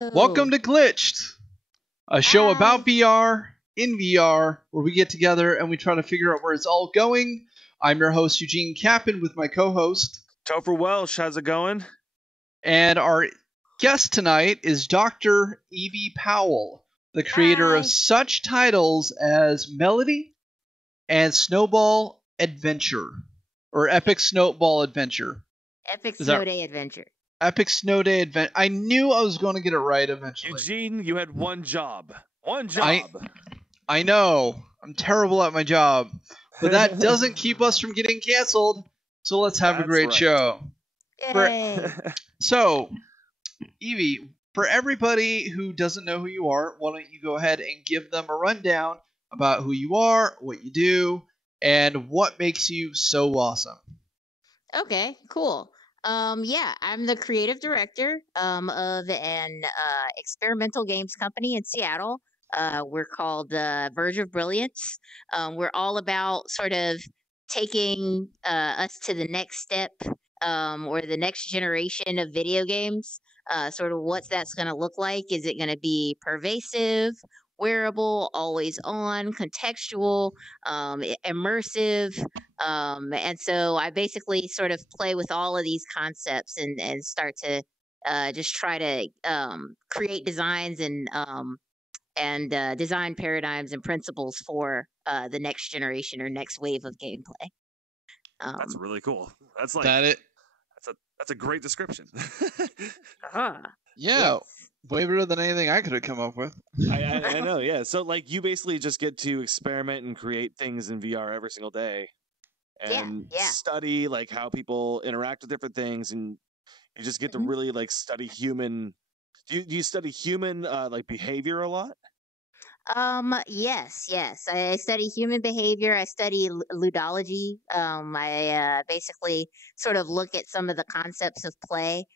Welcome Oh, to Glitched, a show about hi. VR in VR, where we get together and we try to figure out where it's all going. I'm your host, Eugene Capon, with my co-host, Topher Welsh, how's it going? and our guest tonight is Dr. Evie Powell, the creator of Hi. such titles as Melody and Snowball Adventure, or Epic Snowball Adventure. Epic Is Snow that Day Adventure. Epic Snow Day Adventure? I knew I was going to get it right eventually. Eugene, you had one job. One I job. I know. I'm terrible at my job. But that doesn't keep us from getting canceled. So let's have a That's great right. show. Yay. So, Evie, for everybody who doesn't know who you are, why don't you go ahead and give them a rundown about who you are, what you do, and what makes you so awesome. Okay, cool. Yeah, I'm the creative director of an experimental games company in Seattle. We're called Verge of Brilliance. We're all about sort of taking us to the next step or the next generation of video games. Sort of what's that's going to look like. Is it going to be pervasive, wearable, always on, contextual, immersive? And so I basically sort of play with all of these concepts and start to just try to create designs and design paradigms and principles for the next generation or next wave of gameplay. That's really cool. That's like That it? that's a great description. Ah, Yeah. yes. Way better than anything I could have come up with. I know, yeah. So like you basically just get to experiment and create things in VR every single day and Yeah. study like how people interact with different things, and you just get to Mhm. really like study human. Do you study human like behavior a lot? Yes. I study human behavior. I study ludology. I basically sort of look at some of the concepts of play.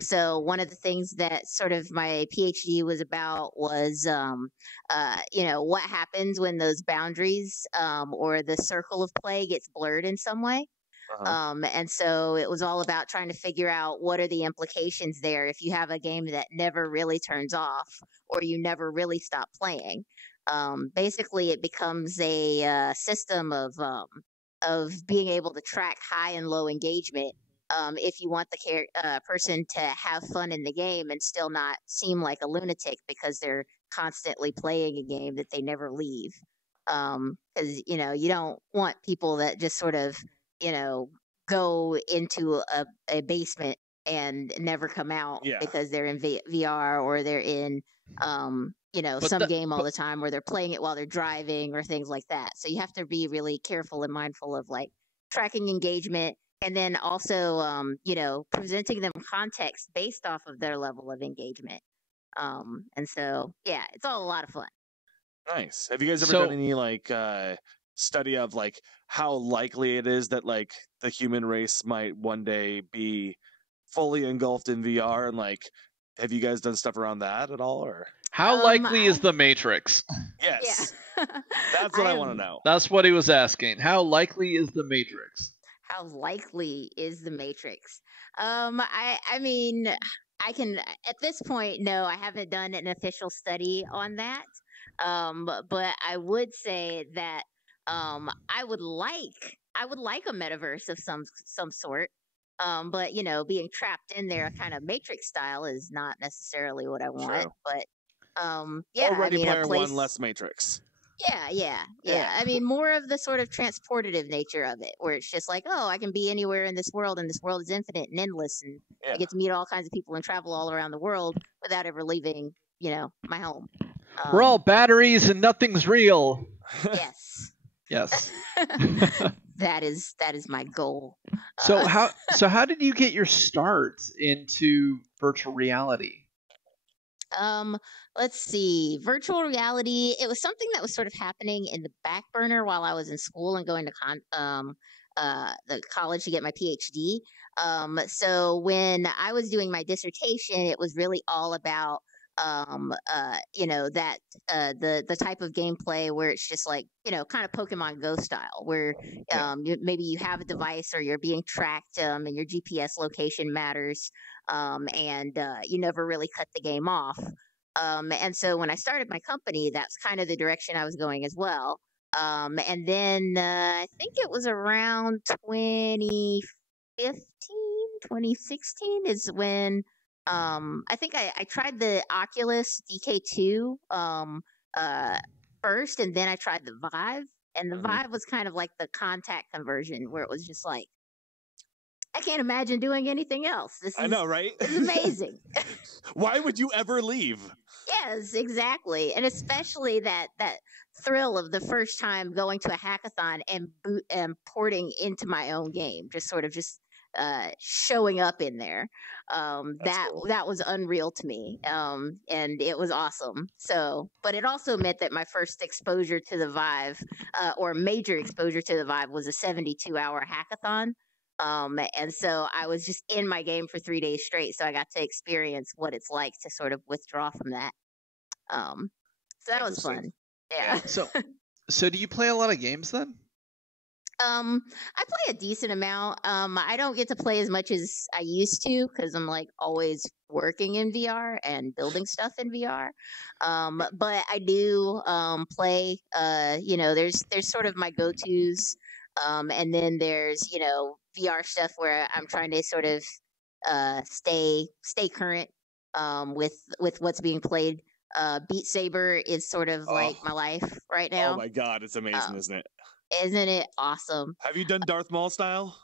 So one of the things that sort of my PhD was about was, what happens when those boundaries or the circle of play gets blurred in some way. Uh-huh. And so it was all about trying to figure out what are the implications there if you have a game that never really turns off or you never really stop playing. Basically, it becomes a system of being able to track high and low engagement. If you want the person to have fun in the game and still not seem like a lunatic because they're constantly playing a game that they never leave, because you don't want people that just sort of you know, go into a basement and never come out Yeah. because they're in VR or they're in, some game all the time where they're playing it while they're driving or things like that. So you have to be really careful and mindful of like tracking engagement and then also, presenting them context based off of their level of engagement. And so, yeah, it's all a lot of fun. Nice. Have you guys ever done any like study of like how likely it is that like the human race might one day be fully engulfed in VR, and like have you guys done stuff around that at all, or How likely is the Matrix? yes. Yeah. That's what I want to know. That's what he was asking. How likely is the Matrix? How likely is the Matrix? I mean, I can at this point. No, I haven't done an official study on that. But I would say that I would like a metaverse of some sort. But being trapped in there, kind of Matrix style, is not necessarily what I want. True. But yeah, Or Ready I mean, a Player place. One less Matrix. Yeah. I mean, more of the sort of transportative nature of it, where it's just like, oh, I can be anywhere in this world, and this world is infinite and endless, and I get to meet all kinds of people and travel all around the world without ever leaving, my home. We're all batteries and nothing's real. Yes. Yes. That is my goal. So how did you get your start into virtual reality? Let's see. Virtual reality, it was something that was sort of happening in the back burner while I was in school and going to the college to get my PhD. So when I was doing my dissertation, it was really all about that the type of gameplay where it's just like kind of Pokemon Go style, where maybe you have a device or you're being tracked and your GPS location matters. and you never really cut the game off. And so when I started my company, that's kind of the direction I was going as well. And then I think it was around 2015, 2016 is when I think I tried the Oculus DK2 first, and then I tried the Vive. And the Vive was kind of like the contact conversion, where it was just like, I can't imagine doing anything else. I know, right? It's amazing. Why would you ever leave? Yes, exactly. And especially that thrill of the first time going to a hackathon and porting into my own game, just showing up in there. That was unreal to me. And it was awesome. So, but it also meant that my first exposure to the Vive, or major exposure to the Vive, was a 72-hour hackathon. And so I was just in my game for 3 days straight. So I got to experience what it's like to sort of withdraw from that. So that was fun. Yeah. So do you play a lot of games then? I play a decent amount. I don't get to play as much as I used to because I'm like always working in VR and building stuff in VR. But I do play. There's sort of my go-tos, and then there's VR stuff where I'm trying to sort of stay current with what's being played. Beat Saber is sort of like my life right now. Oh my god, it's amazing, isn't it? Isn't it awesome? Have you done Darth Maul style?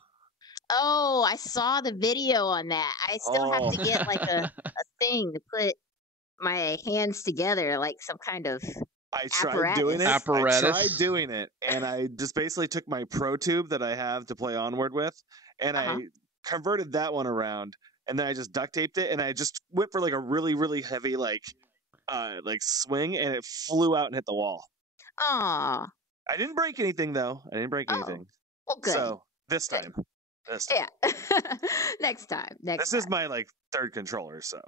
Oh, I saw the video on that. I still have to get like a thing to put my hands together, like some kind of I tried apparatus. doing it. Apparatus. I tried doing it, and I just basically took my Pro Tube that I have to play Onward with, and I converted that one around, and then I just duct taped it, and I just went for like a really, really heavy like swing, and it flew out and hit the wall. Aw. I didn't break anything though. Anything. Well, good. So this time. Yeah. Next time. This is my like third controller, so.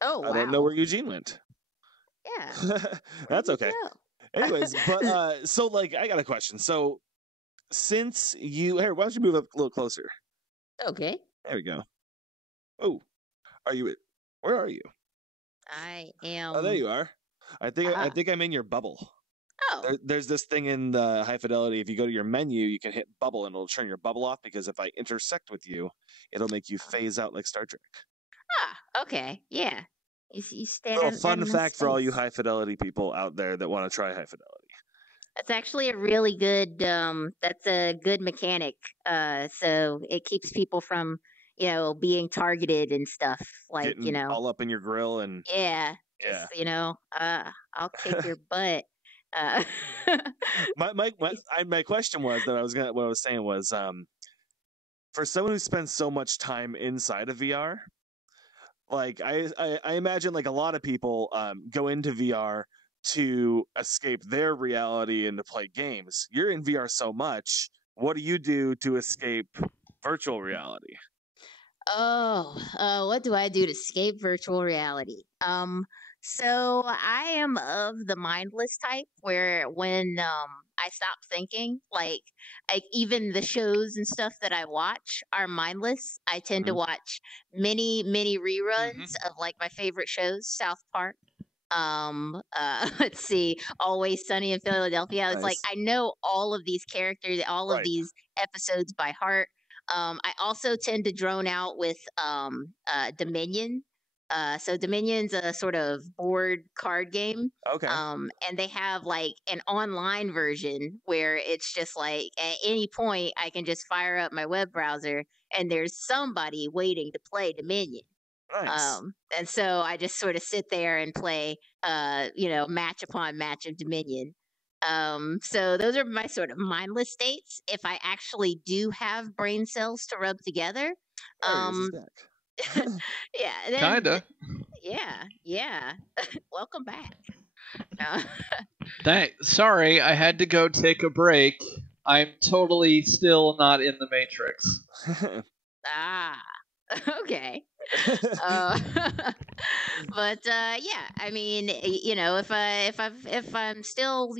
Oh, wow. I don't know where Eugene went. Yeah. That's okay. Anyways, but so like I got a question. So since why don't you move up a little closer? Okay. There we go. Oh, where are you? I am. Oh, there you are. I think I'm in your bubble. Oh. There's this thing in the high fidelity. If you go to your menu, you can hit bubble and it'll turn your bubble off, because if I intersect with you, it'll make you phase out like Star Trek. Ah, okay. Yeah. You stand. Little fun fact for all you high fidelity people out there that want to try high fidelity. That's actually a really good. That's a good mechanic. So it keeps people from being targeted and stuff, like getting all up in your grill and yeah. I'll kick your butt. My question was that what I was saying was for someone who spends so much time inside of VR, like I imagine like a lot of people go into VR to escape their reality and to play games. You're in VR so much. What do you do to escape virtual reality? What do I do to escape virtual reality? So I am of the mindless type, where when I stop thinking, like even the shows and stuff that I watch are mindless. I tend to watch many reruns of like my favorite shows, South Park. Let's see, Always Sunny in Philadelphia. It's like I know all of these characters, all of these episodes by heart. I also tend to drone out with Dominion. So Dominion's a sort of board card game. Okay. And they have like an online version where it's just like at any point I can just fire up my web browser and there's somebody waiting to play Dominion. Nice. And so I just sort of sit there and play, match upon match of Dominion. So those are my sort of mindless states. If I actually do have brain cells to rub together, yeah, Kinda. Yeah. Welcome back. Sorry, I had to go take a break. I'm totally still not in the Matrix. Okay. But yeah, I mean, if I'm still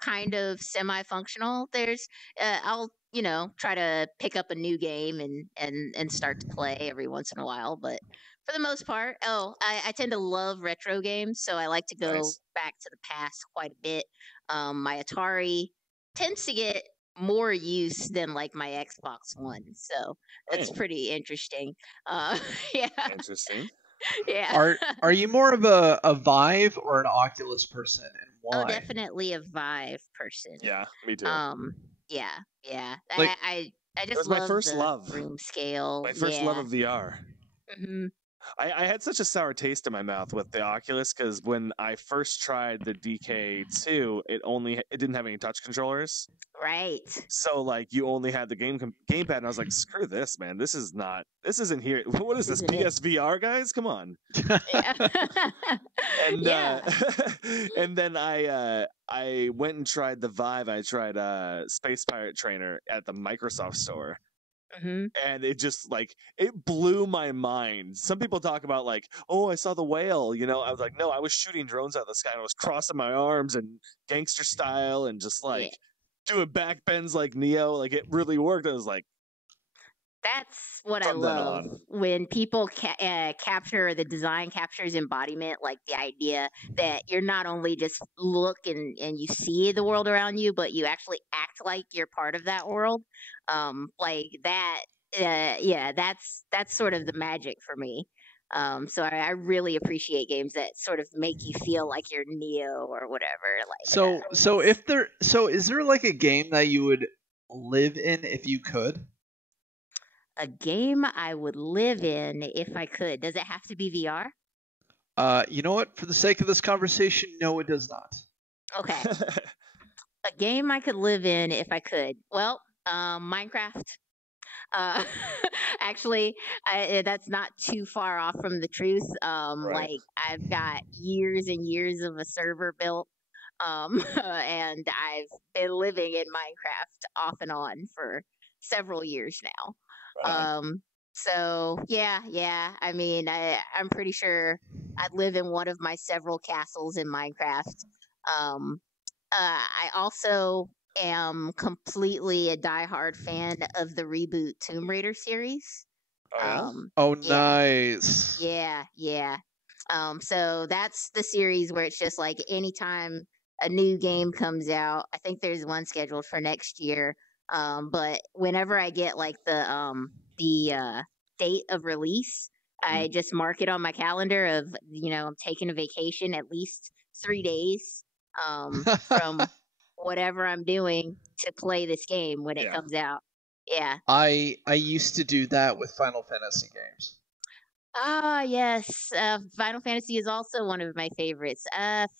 kind of semi-functional, there's I'll try to pick up a new game and start to play every once in a while. But for the most part, I tend to love retro games, so I like to go back to the past quite a bit. My Atari tends to get more use than like my Xbox One, so it's pretty interesting. Yeah, Interesting. yeah. Are you more of a Vive or an Oculus person, and why? Oh, definitely a Vive person. Yeah, me too. Yeah. Like, I It just was my love first the love. room scale. My first love of VR. Mm-hmm. I had such a sour taste in my mouth with the Oculus because when I first tried the DK2, it didn't have any touch controllers. Right. So like you only had the gamepad, and I was like, screw this, man. This isn't here. What is this PSVR, guys? Come on. Yeah. And yeah. and then I went and tried the Vive. I tried Space Pirate Trainer at the Microsoft store. Mm-hmm. And it just it blew my mind. Some people talk about like, oh, I saw the whale. I was like, no, I was shooting drones out of the sky. And I was crossing my arms and gangster style and just doing back bends like Neo. Like it really worked. I was like, that's what I love when people capture the design captures embodiment, like the idea that you're not only just look and you see the world around you, but you actually act like you're part of that world. Like that. Yeah, that's sort of the magic for me. So I really appreciate games that sort of make you feel like you're Neo or whatever. Like so is there like a game that you would live in if you could? a game I would live in if I could. Does it have to be VR? You know what? For the sake of this conversation, no, it does not. Okay. A game I could live in if I could. Well, Minecraft. Actually, that's not too far off from the truth. Right. Like I've got years and years of a server built, and I've been living in Minecraft off and on for several years now. So yeah. I mean, I'm pretty sure I'd live in one of my several castles in Minecraft. I also am completely a diehard fan of the reboot Tomb Raider series. Oh, nice. Yeah. So that's the series where it's just like anytime a new game comes out, I think there's one scheduled for next year. But whenever I get like the date of release, I just mark it on my calendar of I'm taking a vacation at least 3 days from whatever I'm doing to play this game when it comes out. Yeah. I used to do that with Final Fantasy games. Ah, yes. Final Fantasy is also one of my favorites.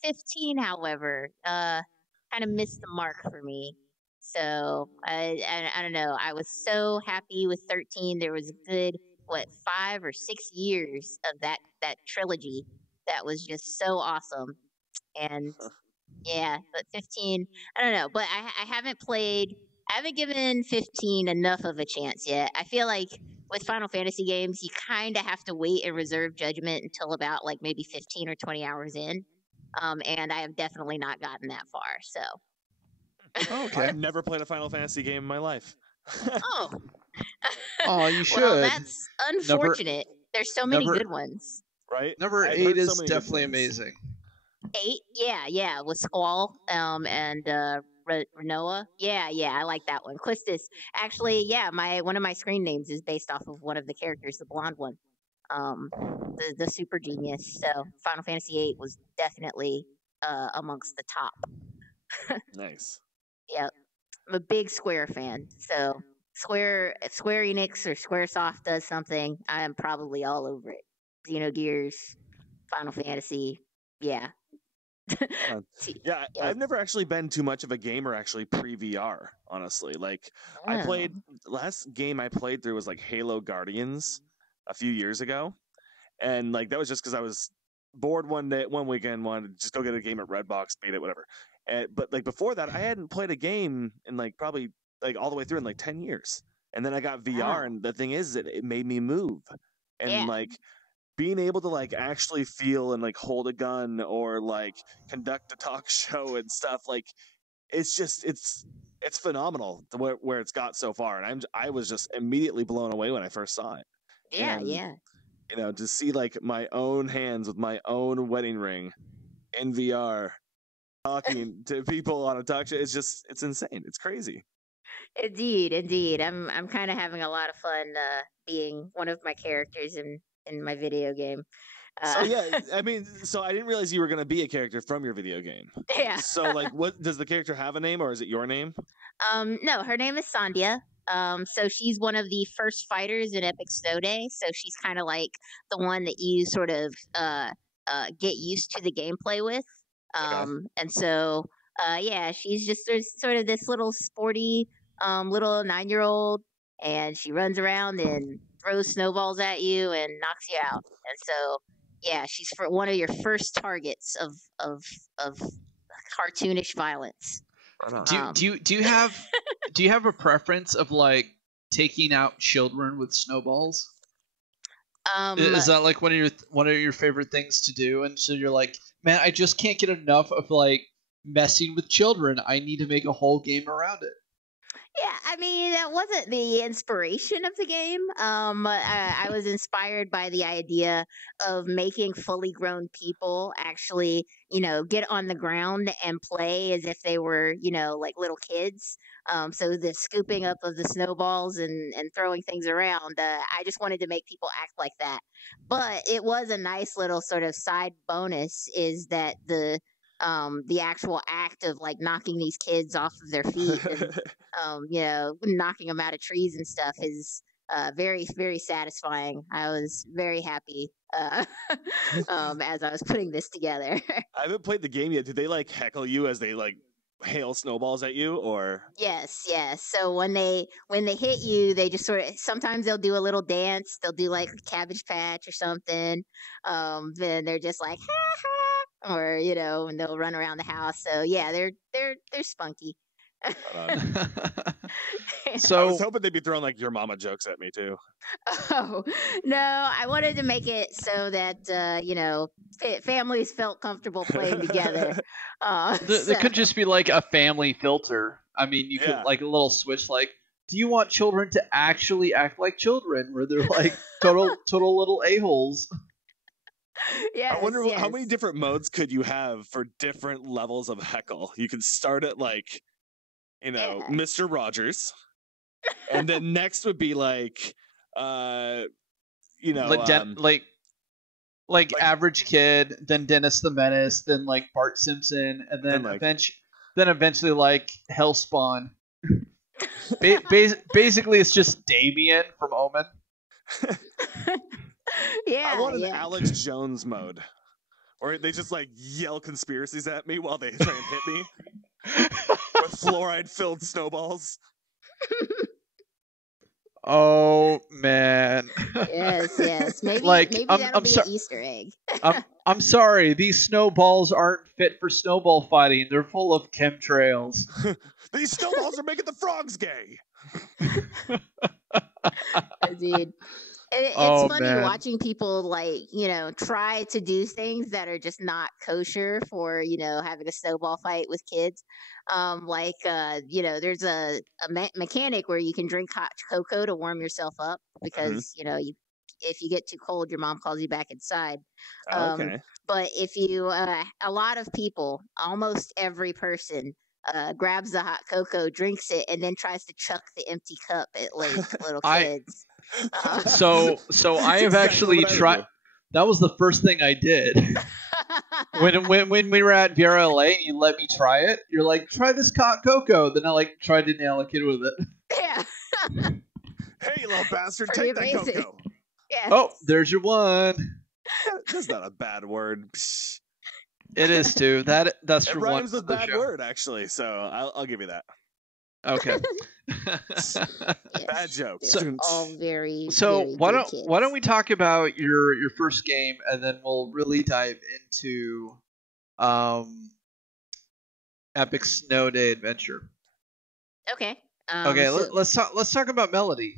15, however, kind of missed the mark for me. So I don't know. I was so happy with 13. There was a good 5 or 6 years of that trilogy that was just so awesome. And yeah, but 15, I don't know. But I haven't given 15 enough of a chance yet. I feel like with Final Fantasy games, you kind of have to wait and reserve judgment until about like maybe 15 or 20 hours in. And I have definitely not gotten that far. So. Okay. I've never played a Final Fantasy game in my life. Oh. Oh, you should. Well, that's unfortunate. There's so many good ones. Right? Number 8 is definitely amazing. 8, yeah, with Squall, and Renoa. Yeah, I like that one. Quistis. Actually, yeah, one of my screen names is based off of one of the characters, the blonde one. The super genius. So Final Fantasy VIII was definitely amongst the top. Nice. Yep. I'm a big Square fan. So if Square Enix or Squaresoft does something, I am probably all over it. Xenogears, Final Fantasy, yeah. Yeah, I've never actually been too much of a gamer actually pre-VR, honestly. Like I played last game I played through was like Halo Guardians a few years ago. And like that was just because I was bored one weekend, wanted to just go get a game at Redbox, beat it, whatever. But like before that, I hadn't played a game in like probably like all the way through in like 10 years. And then I got VR, and the thing is, it made me move, and like being able to like actually feel and like hold a gun or like conduct a talk show and stuff, like it's just it's phenomenal where it's got so far, and I was just immediately blown away when I first saw it. Yeah, And, yeah. To see like my own hands with my own wedding ring in VR, talking to people on a talk show, it's insane. It's crazy. Indeed. I'm kind of having a lot of fun being one of my characters in my video game. So yeah, I mean, so I didn't realize you were going to be a character from your video game. Yeah. So like, what does the character have a name, or is it your name? No, her name is Sandhya. So she's one of the first fighters in Epic Snow Day. So she's kind of like the one that you sort of get used to the gameplay with. And so yeah, she's just sort of this little sporty little 9-year-old, and she runs around and throws snowballs at you and knocks you out. And so yeah, she's for one of your first targets of cartoonish violence. Do you have a preference of like taking out children with snowballs? Is that like one of your favorite things to do? And so you're like, man, I just can't get enough of like messing with children. I need to make a whole game around it. Yeah, I mean, that wasn't the inspiration of the game. I was inspired by the idea of making fully grown people actually, get on the ground and play as if they were, like little kids. So the scooping up of the snowballs and throwing things around, I just wanted to make people act like that. But it was a nice little sort of side bonus is that the actual act of like knocking these kids off of their feet and knocking them out of trees and stuff is very, very satisfying. I was very happy as I was putting this together. I haven't played the game yet. Did they like heckle you as they like hail snowballs at you, or? Yes. So when they hit you, they just sort of sometimes they'll do a little dance. They'll do like Cabbage Patch or something. Then they're just like ha ha, or and they'll run around the house. So yeah, they're spunky. So I was hoping they'd be throwing like your mama jokes at me too. Oh no, I wanted to make it so that families felt comfortable playing together. There could just be like a family filter. I mean, you could like a little switch, like, do you want children to actually act like children, where they're like total little a-holes? Yeah. I wonder how many different modes could you have for different levels of heckle. You could start at like, Mr. Rogers, and then next would be like, like average kid, then Dennis the Menace, then like Bart Simpson, and then eventually like Hellspawn. Basically, it's just Damien from Omen. Yeah, I want an Alex Jones mode, or they just like yell conspiracies at me while they try and hit me with fluoride-filled snowballs. Oh man! Yes. Maybe that'll be an Easter egg. I'm sorry. These snowballs aren't fit for snowball fighting. They're full of chemtrails. These snowballs are making the frogs gay. Indeed. It's funny watching people like, try to do things that are just not kosher for, having a snowball fight with kids. There's a mechanic where you can drink hot cocoa to warm yourself up because, if you get too cold, your mom calls you back inside. Okay. But if you, a lot of people, almost every person, grabs the hot cocoa, drinks it, and then tries to chuck the empty cup at like little kids. So I have actually tried. That was the first thing I did. when we were at VRLA and you let me try it, you're like, try this hot cocoa. Then I like tried to nail a kid with it. Yeah. Hey, you little bastard, take that cocoa. Yes. Oh, there's your one. That's not a bad word. It is too. That's it from rhymes one with bad word actually. So I'll give you that. Okay. Bad jokes. So, all very. So very why kids. don't we talk about your first game, and then we'll really dive into Epic Snow Day Adventure. Okay. Let's talk about Melody.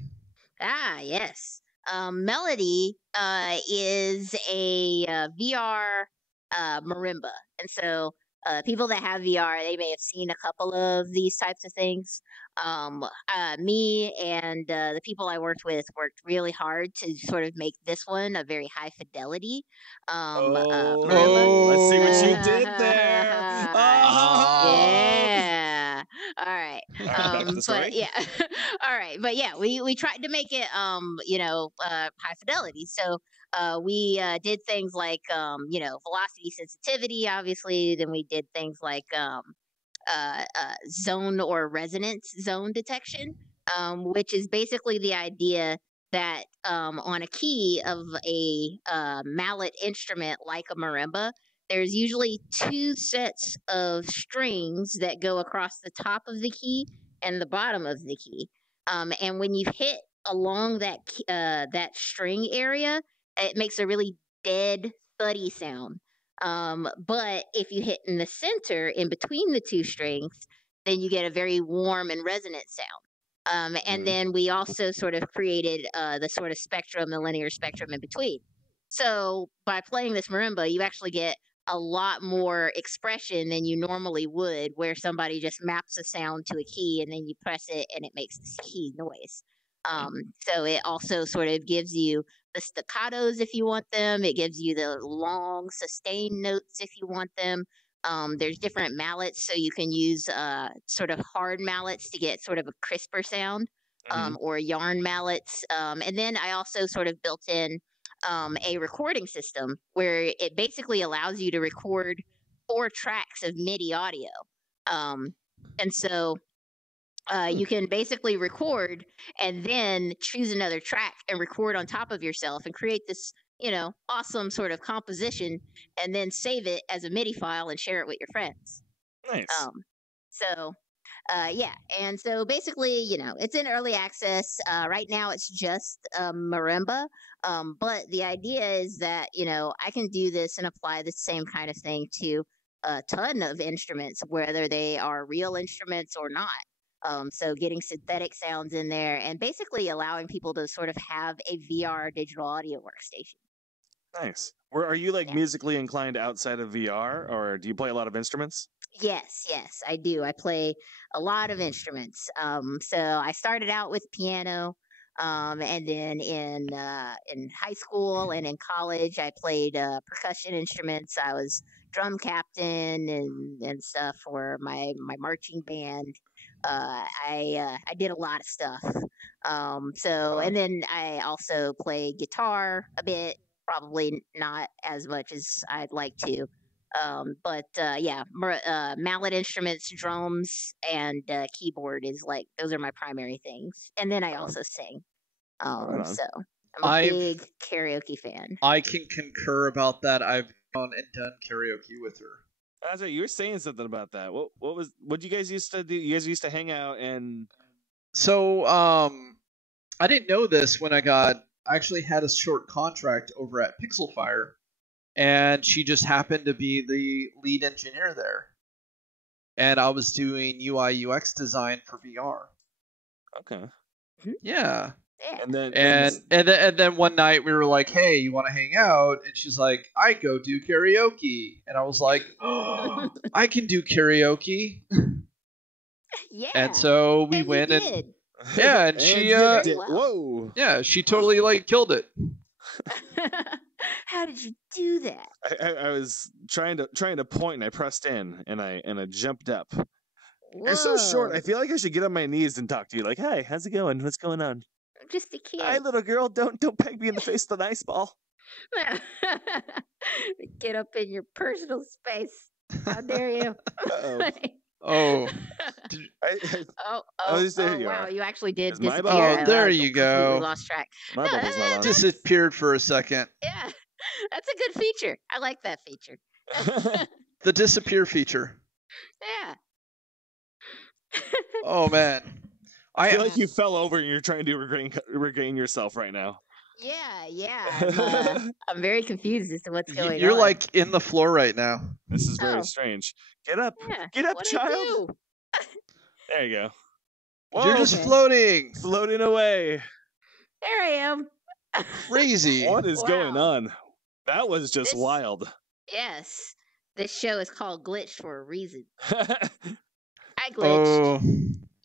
Yes. Melody is a VR marimba, and so people that have VR, they may have seen a couple of these types of things. Me and the people I worked with worked really hard to sort of make this one a very high fidelity marimba. I see what you did there. Yeah. All right. Back to the story. But yeah. All right. But yeah, we tried to make it high fidelity. So we did things like velocity sensitivity, obviously. Then we did things like zone or resonance zone detection, which is basically the idea that on a key of a mallet instrument like a marimba, there's usually two sets of strings that go across the top of the key and the bottom of the key. And when you hit along that string area, it makes a really dead, thuddy sound. But if you hit in the center in between the two strings, then you get a very warm and resonant sound. And then we also sort of created the sort of spectrum, the linear spectrum in between. So by playing this marimba, you actually get a lot more expression than you normally would, where somebody just maps a sound to a key and then you press it and it makes this key noise. So it also sort of gives you the staccatos if you want them. It gives you the long sustained notes if you want them. There's different mallets, so you can use sort of hard mallets to get sort of a crisper sound, or yarn mallets. And then I also sort of built in a recording system where it basically allows you to record 4 tracks of MIDI audio. And so you can basically record and then choose another track and record on top of yourself and create this, awesome sort of composition, and then save it as a MIDI file and share it with your friends. Nice. Yeah. And so basically, it's in early access. Right now it's just marimba. But the idea is that, I can do this and apply the same kind of thing to a ton of instruments, whether they are real instruments or not. So getting synthetic sounds in there and basically allowing people to sort of have a VR digital audio workstation. Nice. Are you musically inclined outside of VR, or do you play a lot of instruments? Yes, I do. I play a lot of instruments. So I started out with piano, and then in high school and in college, I played percussion instruments. I was drum captain and stuff for my marching band. I did a lot of stuff. And then I also play guitar a bit, probably not as much as I'd like to. Mallet instruments, drums, and keyboard is those are my primary things. And then I also sing. So I'm a big karaoke fan. I can concur about that. I've gone and done karaoke with her. That's right. You were saying something about that. What you guys used to do? You guys used to hang out and. So I didn't know this when I actually had a short contract over at Pixel Fire, and she just happened to be the lead engineer there. And I was doing UI UX design for VR. Okay. Yeah. And then and then one night we were like, "Hey, you want to hang out?" And she's like, "I go do karaoke." And I was like, "Oh, I can do karaoke." Yeah. And so we went and she whoa. Yeah, she totally killed it. How did you do that? I was trying to point, and I pressed in, and I jumped up. Whoa. You're so short. I feel like I should get on my knees and talk to you. Like, hey, how's it going? What's going on? I'm just a kid. Hi, little girl. Don't peg me in the face with an ice ball. Get up in your personal space. How dare you? Oh. Wow, you actually did disappear. Oh, there you go. We lost track. My bubble's not on. Disappeared for a second. Yeah, that's a good feature. I like that feature. The disappear feature. Yeah. Oh, man. I feel like you fell over and you're trying to regain yourself right now. Yeah. I'm very confused as to what's going on. You're in the floor right now. This is very strange. Get up. Yeah. Get up, What'd child. There you go. Whoa, you're just floating. Floating away. There I am. Crazy. What is going on? That was just wild. Yes. This show is called Glitch for a reason. I glitched. Oh,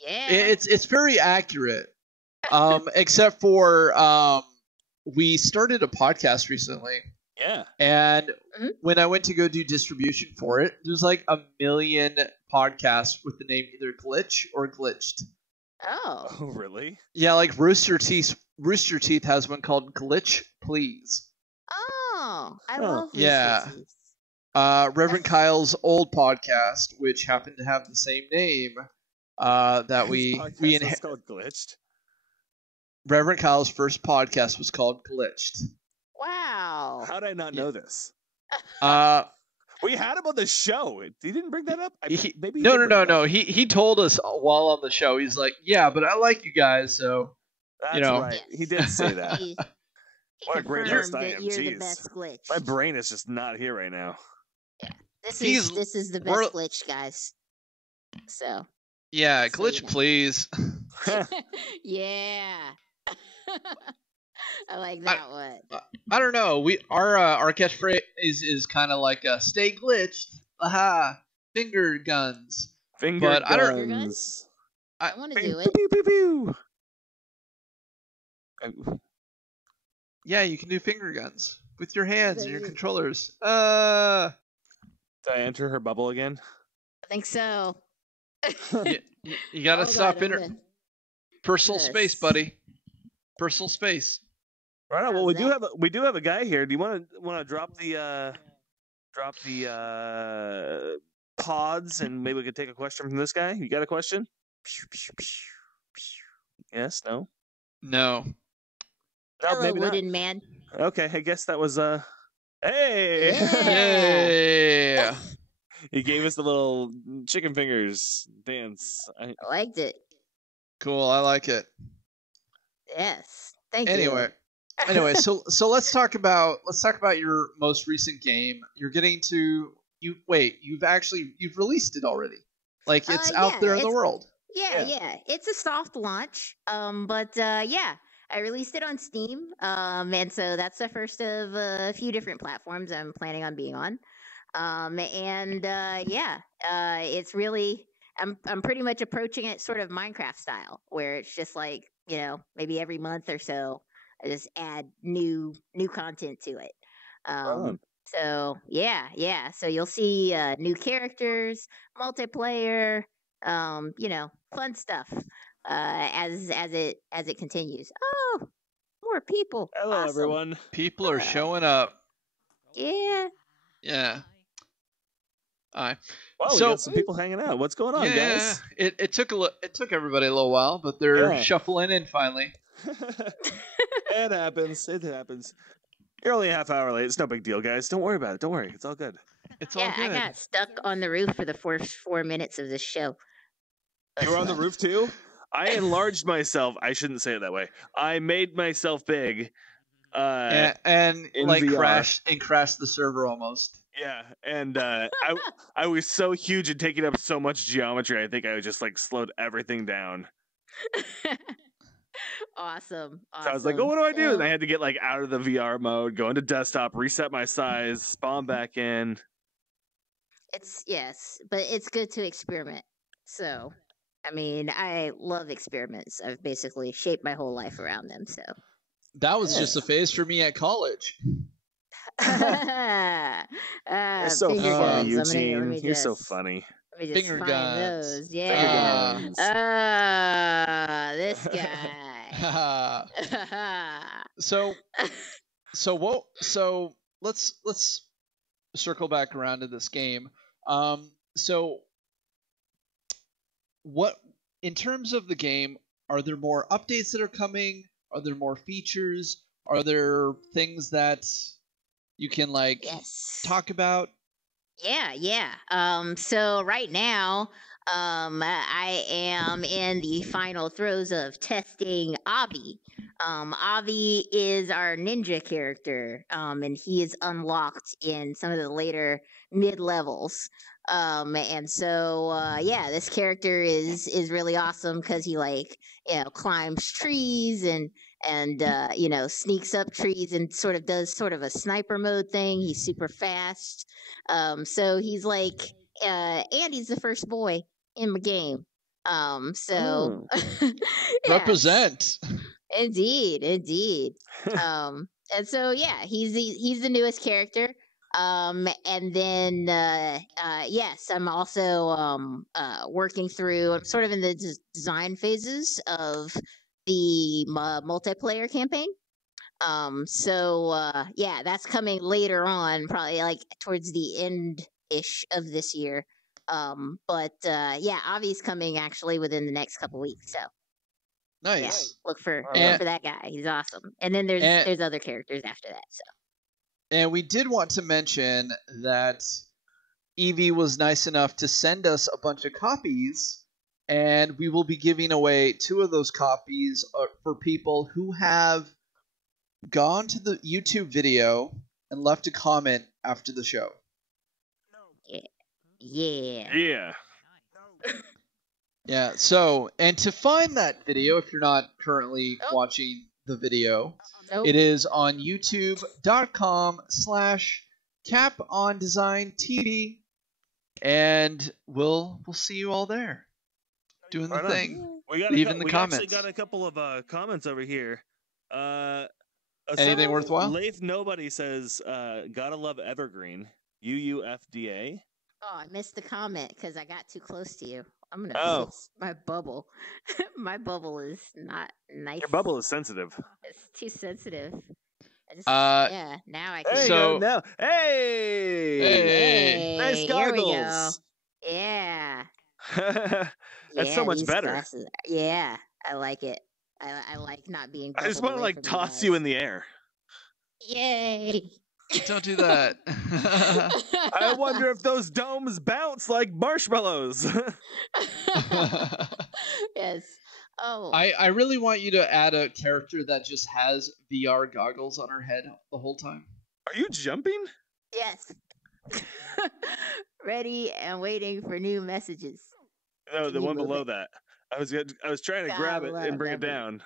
Yeah. it's very accurate. Except for we started a podcast recently. Yeah. And when I went to go do distribution for it, there's like a million podcasts with the name either Glitch or Glitched. Oh. Oh, really? Yeah, like Rooster Teeth has one called Glitch Please. Oh, I love Rooster yeah. Teeth. Reverend Kyle's old podcast, which happened to have the same name, that we it's called Glitched. Reverend Kyle's first podcast was called Glitched. Wow. How did I not know this? We had him on the show. He didn't bring that up. No. He told us while on the show. He's like, yeah, but I like you guys, so that's right. Yes. He did say that. He what a great host I am. You're Jeez. the best Glitch. My brain is just not here right now. Yeah. This is the best Glitch, guys. So. Yeah, Glitch, please. Yeah. I like that one. I don't know. Our catchphrase is kind of like stay glitched. Aha. Finger guns. Finger guns. I want to do it. Pew, pew, pew, pew. Yeah, you can do finger guns with your hands and your controllers. Did I enter her bubble again? I think so. You gotta stop in personal space, buddy. Personal space. Right on. Well, we do have a guy here. Do you want to drop the pods and maybe we could take a question from this guy? You got a question? Yes. No. No. Hello, maybe wooden not. Man. Okay, I guess that was Hey. Yeah. He gave us the little chicken fingers dance. I liked it. Cool, I like it. Yes. Thank you. Anyway, so let's talk about your most recent game. You're getting to you've released it already. Like it's out there in the world. Yeah. It's a soft launch. I released it on Steam. And so that's the first of a few different platforms I'm planning on being on. It's really I'm pretty much approaching it sort of Minecraft style, where it's just like, maybe every month or so I just add new content to it. So so you'll see new characters, multiplayer, fun stuff as it continues. Oh, more people. Hello, awesome. Everyone. People are showing up. Yeah. All right. Wow, we got some people hanging out. What's going on, guys? It took everybody a little while, but they're shuffling in finally. It happens. You're only a half hour late. It's no big deal, guys. Don't worry about it. Don't worry. It's all good. It's all good. I got stuck on the roof for the first 4 minutes of this show. You were on the roof too? I enlarged myself. I shouldn't say it that way. I made myself big. And like VR. crashed the server almost. Yeah, and I was so huge and taking up so much geometry. I think I just slowed everything down. Awesome. So I was like, "Oh, what do I do?" And I had to get out of the VR mode, go into desktop, reset my size, spawn back in. But it's good to experiment. So, I mean, I love experiments. I've basically shaped my whole life around them. So that was just a phase for me at college. You're so funny, Eugene. You're so funny. Let me just finger find guns. those. Yeah. This guy. So let's circle back around to this game. So what, in terms of the game, are there more updates that are coming? Are there more features? Are there things that you can talk about? Yeah. So right now, I am in the final throes of testing Avi. Avi is our ninja character, and he is unlocked in some of the later mid levels. And so this character is really awesome because he climbs trees and sneaks up trees and does sort of a sniper mode thing. He's super fast. So he's like, Andy's the first boy in my game. So yeah, Represent. Indeed. And so yeah, he's the newest character. And then yes, I'm also working through. I'm sort of in the design phases of the multiplayer campaign. So yeah, that's coming later on, probably like towards the end ish of this year. But yeah, Avi's coming actually within the next couple weeks. So Nice. yeah, look for that guy. He's awesome. And then there's other characters after that. So. And we did want to mention that Evie was nice enough to send us a bunch of copies, and we will be giving away 2 of those copies for people who have gone to the YouTube video and left a comment after the show. Yeah. Yeah, so, and to find that video, if you're not currently watching the video, it is on youtube.com/CaponDesignTV, and we'll see you all there doing the thing. Leaving the comments. We actually got a couple of comments over here. Anything worthwhile? Leif Nobody says, gotta love Evergreen. UUFDA. Oh, I missed the comment because I got too close to you. I'm going to fix my bubble. My bubble is not nice. Your bubble is sensitive. It's too sensitive. Yeah, now I can. Hey! Nice goggles. Yeah. That's so much better. Glasses, yeah, I like it. I like not being. I just want to toss you in the air. Yay! Don't do that. I wonder if those domes bounce like marshmallows. Yes. Oh. I really want you to add a character that just has VR goggles on her head the whole time. Are you jumping? Yes. Ready and waiting for new messages. No, the one below that. I was trying to grab it and bring it down.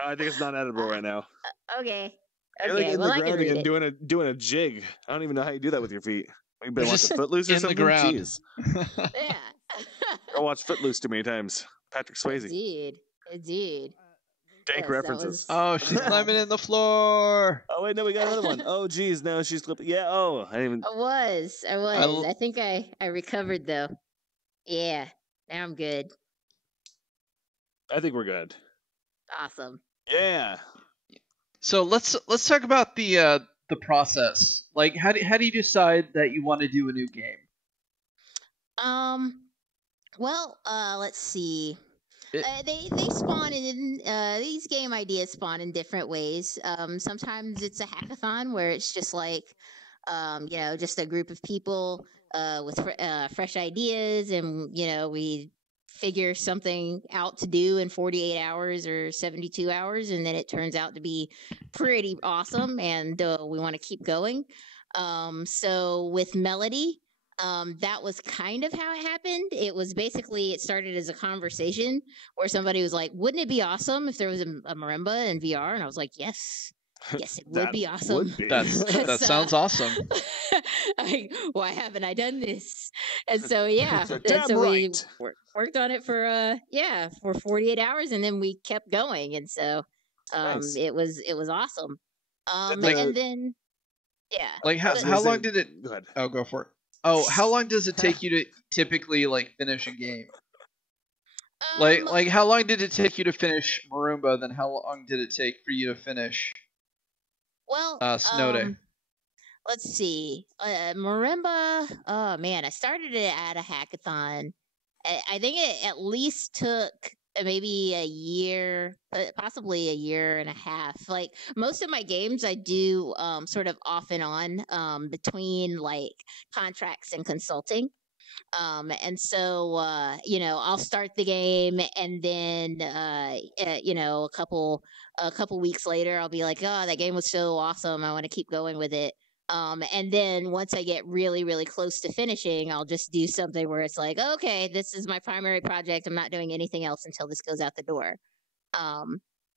I think it's not editable right now. Okay. You're like in the ground again, doing a jig. I don't even know how you do that with your feet. You been watching Footloose or something? Jeez. Yeah. I watched Footloose too many times. Patrick Swayze. Indeed. Dank references. Oh, she's climbing in the floor. Oh wait, no, we got another one. Oh geez, no, she's clipping. Yeah. Oh, I didn't even. I was. I think I recovered though. Yeah. Now I'm good. I think we're good. Awesome. Yeah. So let's talk about the process. Like, how do you decide that you want to do a new game? Well, let's see. They spawn in these game ideas spawn in different ways. Sometimes it's a hackathon where it's just like, just a group of people with fresh ideas, and we figure something out to do in 48 hours or 72 hours, and then it turns out to be pretty awesome, and we want to keep going. So with Melody, that was kind of how it happened. It was basically, it started as a conversation where somebody was like, wouldn't it be awesome if there was a marimba in VR? And I was like, yes, it would be awesome. Would be. That sounds awesome. Why haven't I done this? And so, yeah. We worked on it for 48 hours, and then we kept going. And so nice. it was awesome. And then, yeah. Like, how long did it... Go ahead. Oh, go for it. Oh, how long does it take you to typically, finish a game? Like, how long did it take you to finish Maroomba, then how long did it take for you to finish Snow Day? Let's see. Marimba, oh man, I started it at a hackathon. I think it at least took maybe a year, possibly a year and a half. Like, most of my games I do sort of off and on between contracts and consulting. And so, I'll start the game, and then, a couple weeks later, I'll be like, oh, that game was so awesome, I want to keep going with it. And then once I get really, really close to finishing, I'll just do something where it's like, okay, this is my primary project. I'm not doing anything else until this goes out the door.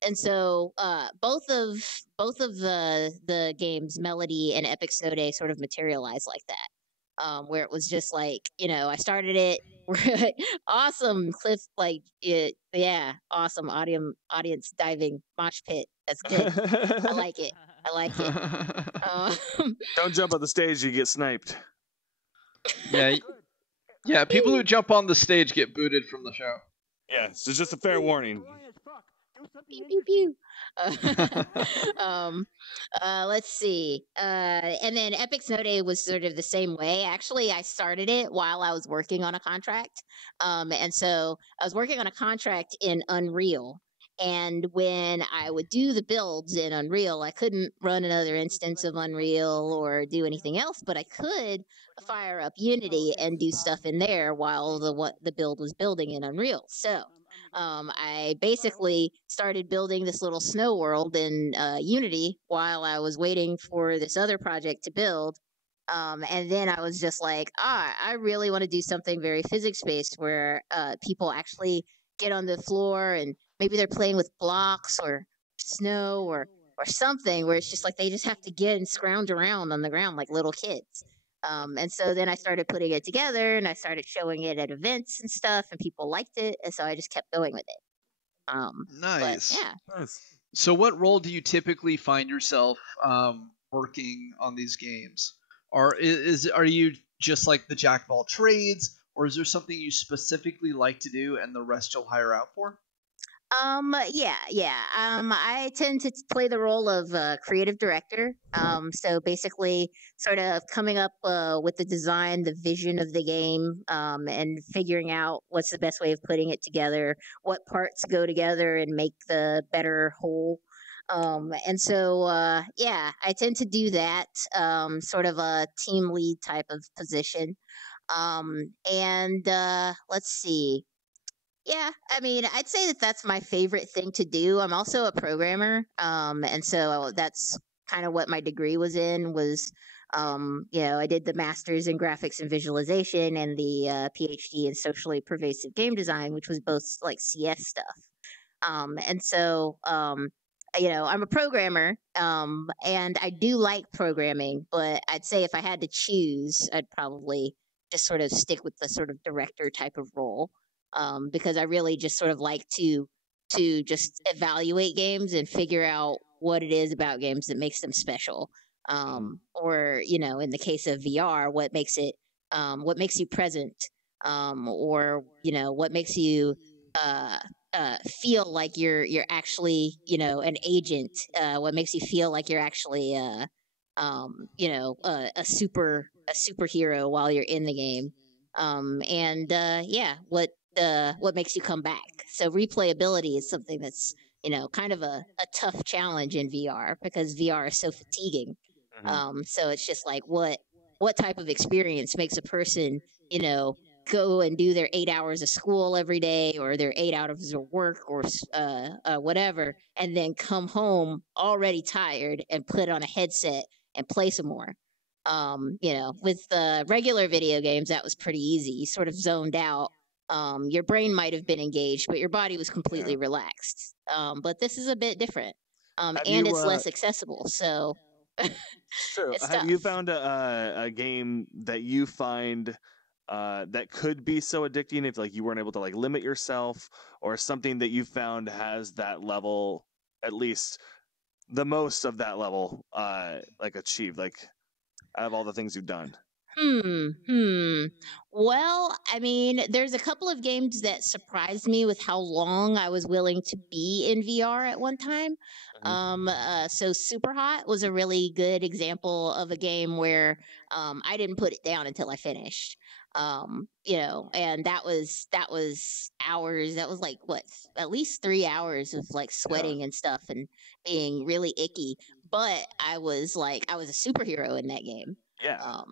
and so both of the games, Melody and Epsiode, sort of materialized like that, where it was just like, I started it. Awesome cliff, like it, yeah, awesome audience diving mosh pit. That's good. I like it. I like it. Don't jump on the stage; you get sniped. Yeah. People who jump on the stage get booted from the show. Yeah, so just a fair warning. Pew, pew, pew. Let's see. And then epsiode was sort of the same way. Actually, I started it while I was working on a contract. And so I was working on a contract in Unreal. And when I would do the builds in Unreal, I couldn't run another instance of Unreal or do anything else, but I could fire up Unity and do stuff in there while the build was building in Unreal. So I basically started building this little snow world in Unity while I was waiting for this other project to build. And then I was just like, I really want to do something very physics-based where people actually get on the floor and maybe they're playing with blocks or snow or something where it's just like they just have to get and scrounge around on the ground like little kids. And so then I started putting it together and I started showing it at events and stuff, and people liked it. And so I just kept going with it. Nice. But, yeah. Nice. So, what role do you typically find yourself working on these games? Or are you just like the jack of all trades, or is there something you specifically like to do and the rest you'll hire out for? Yeah. I tend to play the role of creative director. So basically, sort of coming up with the design, the vision of the game, and figuring out what's the best way of putting it together, what parts go together and make the better whole. And so, yeah, I tend to do that, sort of a team lead type of position. And let's see. Yeah, I mean, I'd say that that's my favorite thing to do. I'm also a programmer, and so that's kind of what my degree was in. I did the master's in graphics and visualization and the PhD in socially pervasive game design, which was both like CS stuff. And so, I'm a programmer, and I do like programming, but I'd say if I had to choose, I'd probably just sort of stick with the sort of director type of role. Because I really just sort of like to just evaluate games and figure out what it is about games that makes them special. Or in the case of VR, what makes you present, or what makes you feel like you're actually an agent. What makes you feel like you're actually a superhero while you're in the game. What makes you come back. So replayability is something that's kind of a tough challenge in VR because VR is so fatiguing. So it's just like what type of experience makes a person go and do their 8 hours of school every day or their 8 hours of work or whatever, and then come home already tired and put on a headset and play some more. With the regular video games, that was pretty easy. You sort of zoned out. Your brain might have been engaged, but your body was completely relaxed. But this is a bit different, and it's less accessible. So, true. Have you found a game that you find that could be so addicting if like you weren't able to like limit yourself, or something that you found has that level, at least the most of that level, like achieved, like out of all the things you've done? Well, I mean, there's a couple of games that surprised me with how long I was willing to be in VR at one time. So Super Hot was a really good example of a game where I didn't put it down until I finished. And that was hours. That was like at least 3 hours of like sweating and stuff and being really icky. But I was a superhero in that game. Yeah.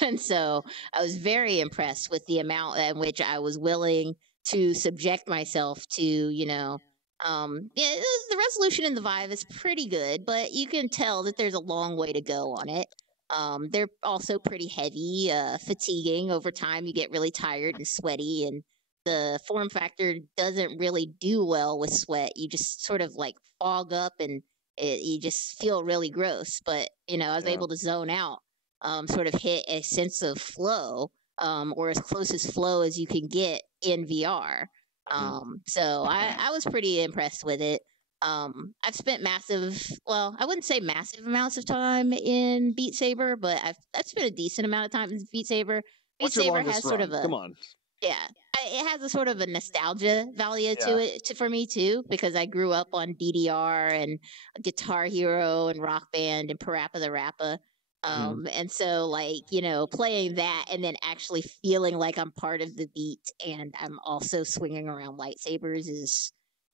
And so I was very impressed with the amount in which I was willing to subject myself to, the resolution in the Vive is pretty good, but you can tell that there's a long way to go on it. They're also pretty heavy, fatiguing over time. You get really tired and sweaty, and the form factor doesn't really do well with sweat. You just sort of like fog up and you just feel really gross. But I was able to zone out, sort of hit a sense of flow, or as close as flow as you can get in VR. So I was pretty impressed with it. I've spent I wouldn't say massive amounts of time in Beat Saber, but I've spent a decent amount of time in Beat Saber. Beat What's your Saber longest has sort run? of a Come on. yeah, it has a sort of a nostalgia value to it for me too, because I grew up on DDR and Guitar Hero and Rock Band and Parappa the Rappa. And so playing that and then actually feeling like I'm part of the beat and I'm also swinging around lightsabers is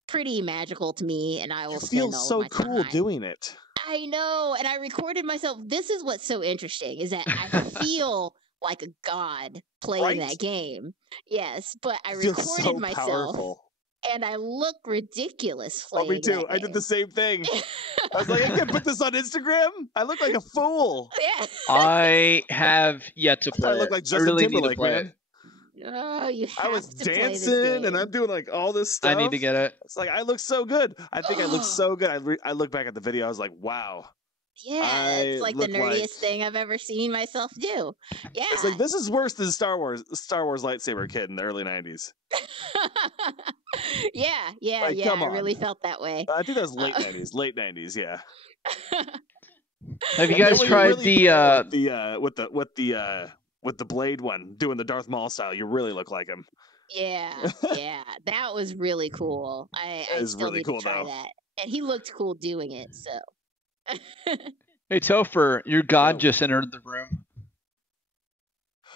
pretty magical to me, and I will spend all of my time. You feel so cool doing it. I know, and I recorded myself. This is what's so interesting, is that I feel like a god playing that game. Yes, but I recorded myself, and I look ridiculous playing. Oh, me too. I did the same thing. I was like, I can't put this on Instagram. I look like a fool. Yeah. I have yet to play. I look like Justin Timberlake, man. Oh, you have I was to play this dancing game. and I'm doing like all this stuff. I need to get it. It's like I look so good. I think I look so good. I look back at the video. I was like, wow. Yeah, it's like the nerdiest thing I've ever seen myself do. Yeah, it's like this is worse than Star Wars lightsaber kid in the early '90s. yeah. I really felt that way. I think that was late '90s. Yeah. Have you guys tried with the blade one, doing the Darth Maul style? You really look like him. Yeah, that was really cool. I still really need cool, to try though. that, and he looked cool doing it. So, Hey Topher, your god just entered the room.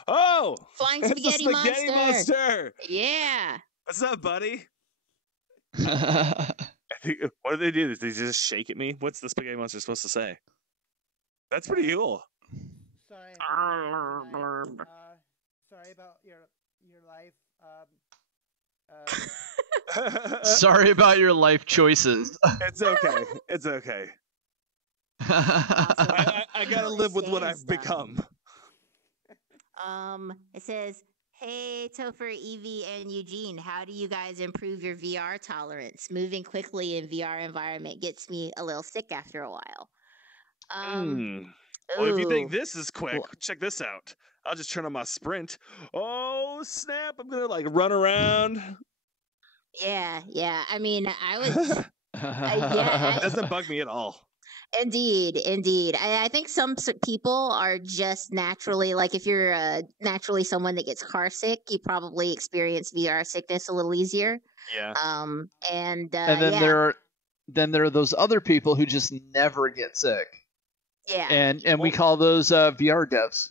Oh, flying it's spaghetti, the spaghetti monster. Yeah. What's up, buddy? What do they do? Did they just shake at me? What's the spaghetti monster supposed to say? That's pretty cool. Sorry. Sorry about your life. Sorry about your life choices. It's okay. It's okay. I gotta live with what I've become. It says, "Hey, Topher, Evie, and Eugene, how do you guys improve your VR tolerance? Moving quickly in VR environment gets me a little sick after a while." Well, if you think this is quick, check this out. I'll just turn on my sprint. Oh, snap. I'm gonna like run around. Yeah. I mean, I was. It doesn't bug me at all. Indeed. I think some people are just naturally, like if you're naturally someone that gets car sick, you probably experience VR sickness a little easier. Yeah. And then there are those other people who just never get sick. Yeah. And we call those VR devs.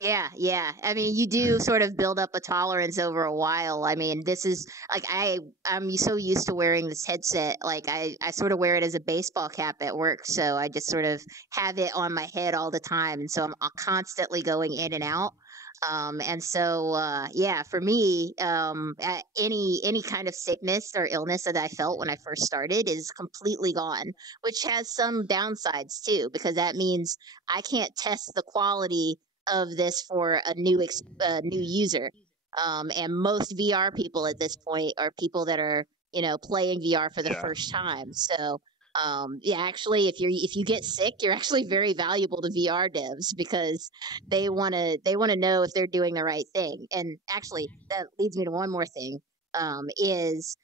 Yeah. I mean, you do sort of build up a tolerance over a while. I mean, this is like I'm so used to wearing this headset. Like I sort of wear it as a baseball cap at work, so I just sort of have it on my head all the time, and so I'm constantly going in and out. And so for me, any kind of sickness or illness that I felt when I first started is completely gone, which has some downsides too, because that means I can't test the quality of this for a new user. And most VR people at this point are people that are playing VR for the first time. So actually, if you get sick, you're actually very valuable to VR devs, because they want to know if they're doing the right thing. And actually, that leads me to one more thing. Is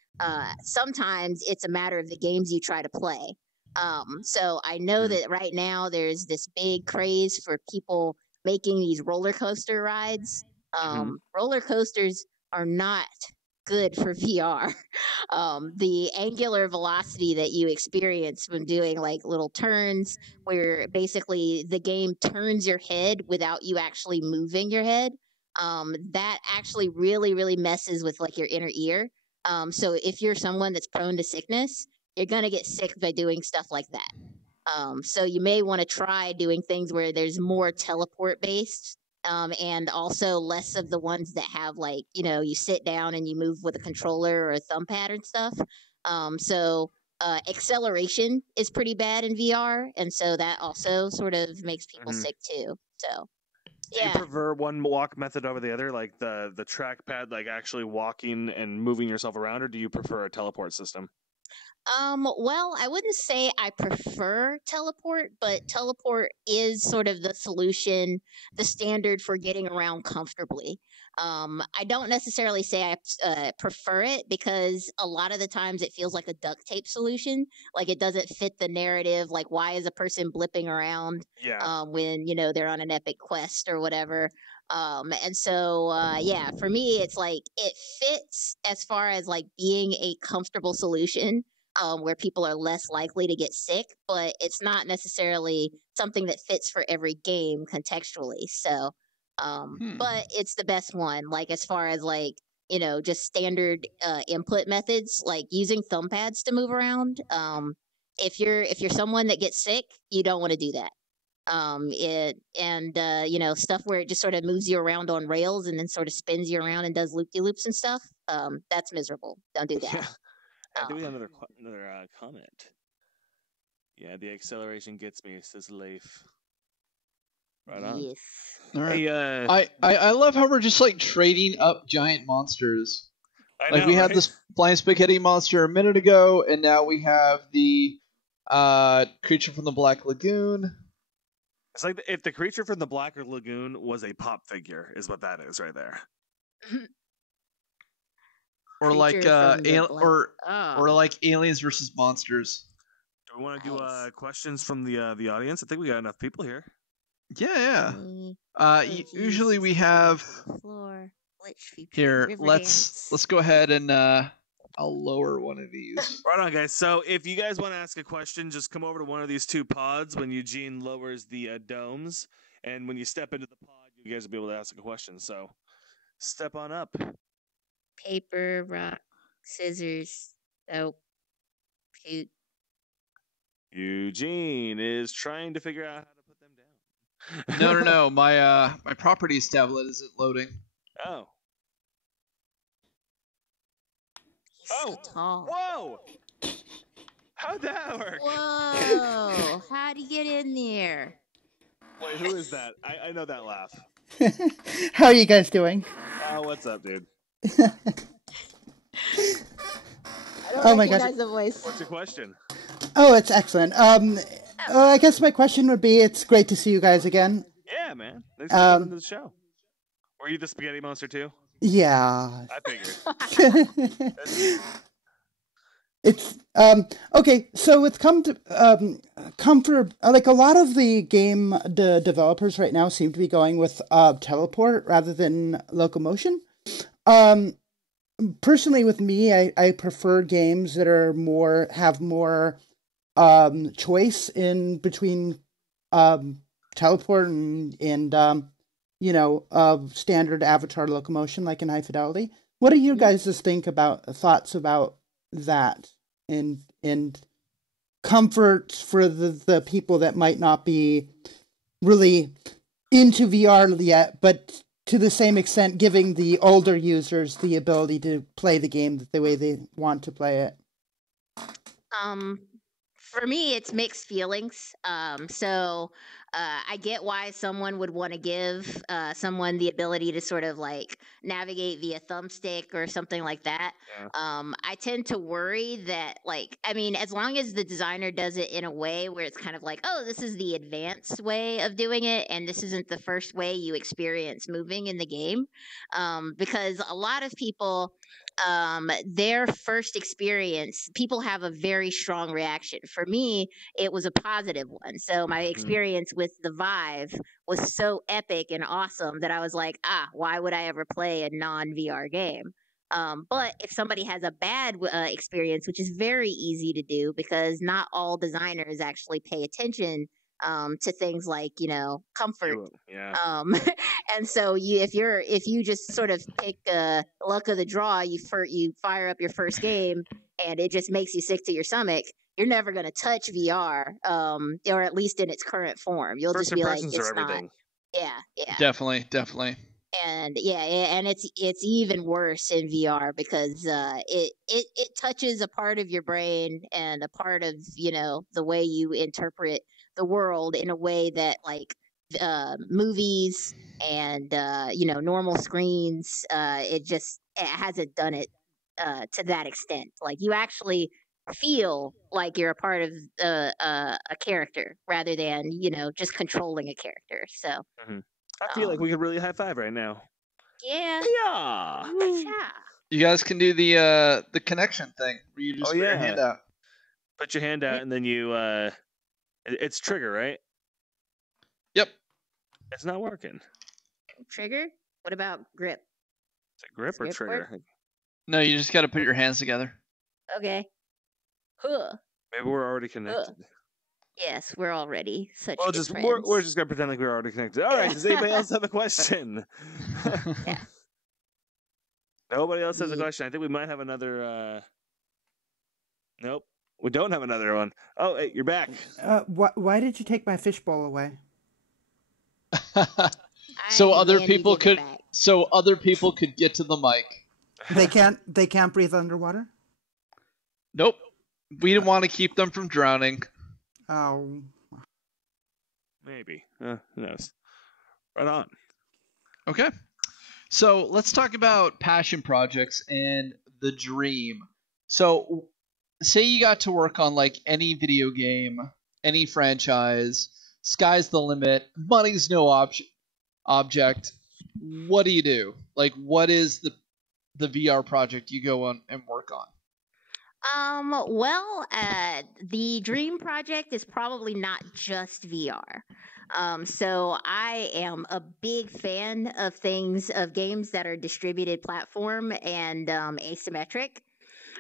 sometimes it's a matter of the games you try to play. So I know that right now there's this big craze for people making these roller coaster rides. Roller coasters are not good for VR. The angular velocity that you experience when doing like little turns, where basically the game turns your head without you actually moving your head, that actually really, really messes with like your inner ear. So if you're someone that's prone to sickness, you're going to get sick by doing stuff like that. So you may want to try doing things where there's more teleport based, and also less of the ones that have like, you sit down and you move with a controller or a thumb pad and stuff. So acceleration is pretty bad in VR, and so that also sort of makes people sick too. So Do you prefer one walk method over the other, like the trackpad, like actually walking and moving yourself around, or do you prefer a teleport system? Well, I wouldn't say I prefer teleport, but teleport is sort of the solution, the standard for getting around comfortably. I don't necessarily say I prefer it because a lot of the times it feels like a duct tape solution. Like it doesn't fit the narrative. Like why is a person blipping around when they're on an epic quest or whatever? And so for me, it's like it fits as far as like being a comfortable solution where people are less likely to get sick, but it's not necessarily something that fits for every game contextually. So, but it's the best one. Like as far as like just standard input methods, like using thumb pads to move around. If you're someone that gets sick, you don't want to do that. Stuff where it just sort of moves you around on rails and then sort of spins you around and does loop de loops and stuff. That's miserable. Don't do that. Yeah. Do we have another comment? Yeah, the acceleration gets me, says Leif. Right on. Yes. All right. Hey, I love how we're just like trading up giant monsters. We had this flying spaghetti monster a minute ago, and now we have the creature from the Black Lagoon. It's like if the creature from the Black Lagoon was a pop figure, is what that is right there. Or like or like aliens versus monsters. Do we want to do questions from the audience? I think we got enough people here. Yeah. Usually we have here. Let's go ahead and I'll lower one of these. Right on, guys. So if you guys want to ask a question, just come over to one of these two pods when Eugene lowers the domes, and when you step into the pod, you guys will be able to ask a question. So step on up. Paper, rock, scissors, soap, shoot. Eugene is trying to figure out how to put them down. No. My properties tablet isn't loading. Oh. He's so tall. Whoa! How'd that work? Whoa! How'd he get in there? Wait, who is that? I know that laugh. How are you guys doing? Oh, what's up, dude? Oh my gosh! The voice. What's your question? Oh, it's excellent. I guess my question would be: it's great to see you guys again. Yeah, man. Thanks for coming to the show. Were you the spaghetti monster too? Yeah. I figured. It's okay. So it's come for like a lot of the game developers right now seem to be going with teleport rather than locomotion. Personally, with me, I prefer games that are have more choice in between teleport and standard avatar locomotion, like in Highfidelity. What do you guys thoughts about that and comfort for the people that might not be really into VR yet, but to the same extent giving the older users the ability to play the game the way they want to play it? For me, it's mixed feelings. I get why someone would want to give someone the ability to sort of like navigate via thumbstick or something like that. Yeah. I tend to worry that, as long as the designer does it in a way where it's kind of like, oh, this is the advanced way of doing it, and this isn't the first way you experience moving in the game. Because a lot of people, their first experience, people have a very strong reaction. For me, it was a positive one. So my experience with the Vive was so epic and awesome that I was like, why would I ever play a non-VR game? But if somebody has a bad experience, which is very easy to do because not all designers actually pay attention to things like comfort. Yeah. And so if you just sort of pick luck of the draw, you fire up your first game and it just makes you sick to your stomach, you're never going to touch VR, or at least in its current form. You'll First just be like, impressions it's are everything. not. Yeah. Definitely. And and it's even worse in VR because it touches a part of your brain and a part of the way you interpret the world in a way that like movies and normal screens, it hasn't done it to that extent. Like you actually feel like you're a part of a character rather than just controlling a character. So I feel like we could really high five right now. yeah. Yeah. You guys can do the connection thing where you just put your hand out. Put your hand out and then you it's trigger, right? Yep. It's not working. Trigger? What about grip? Is it grip or trigger? Work? No, you just got to put your hands together. Okay. Huh. Maybe we're already connected. Yes, we're already such Well, good friends. we're just gonna pretend like we're already connected. All right. Does anybody else have a question? Yeah. Nobody else has a question. I think we might have another. Nope, we don't have another one. Oh, hey, you're back. Why did you take my fishbowl away? So other people could get to the mic. They can't breathe underwater? Nope. We didn't want to keep them from drowning. Oh. Maybe. Who knows? Right on. Okay. So let's talk about passion projects and the dream. So say you got to work on like any video game, any franchise, sky's the limit, money's no object. What do? Like, what is the VR project you go on and work on? Well, the dream project is probably not just VR. So I am a big fan of games that are distributed platform and asymmetric.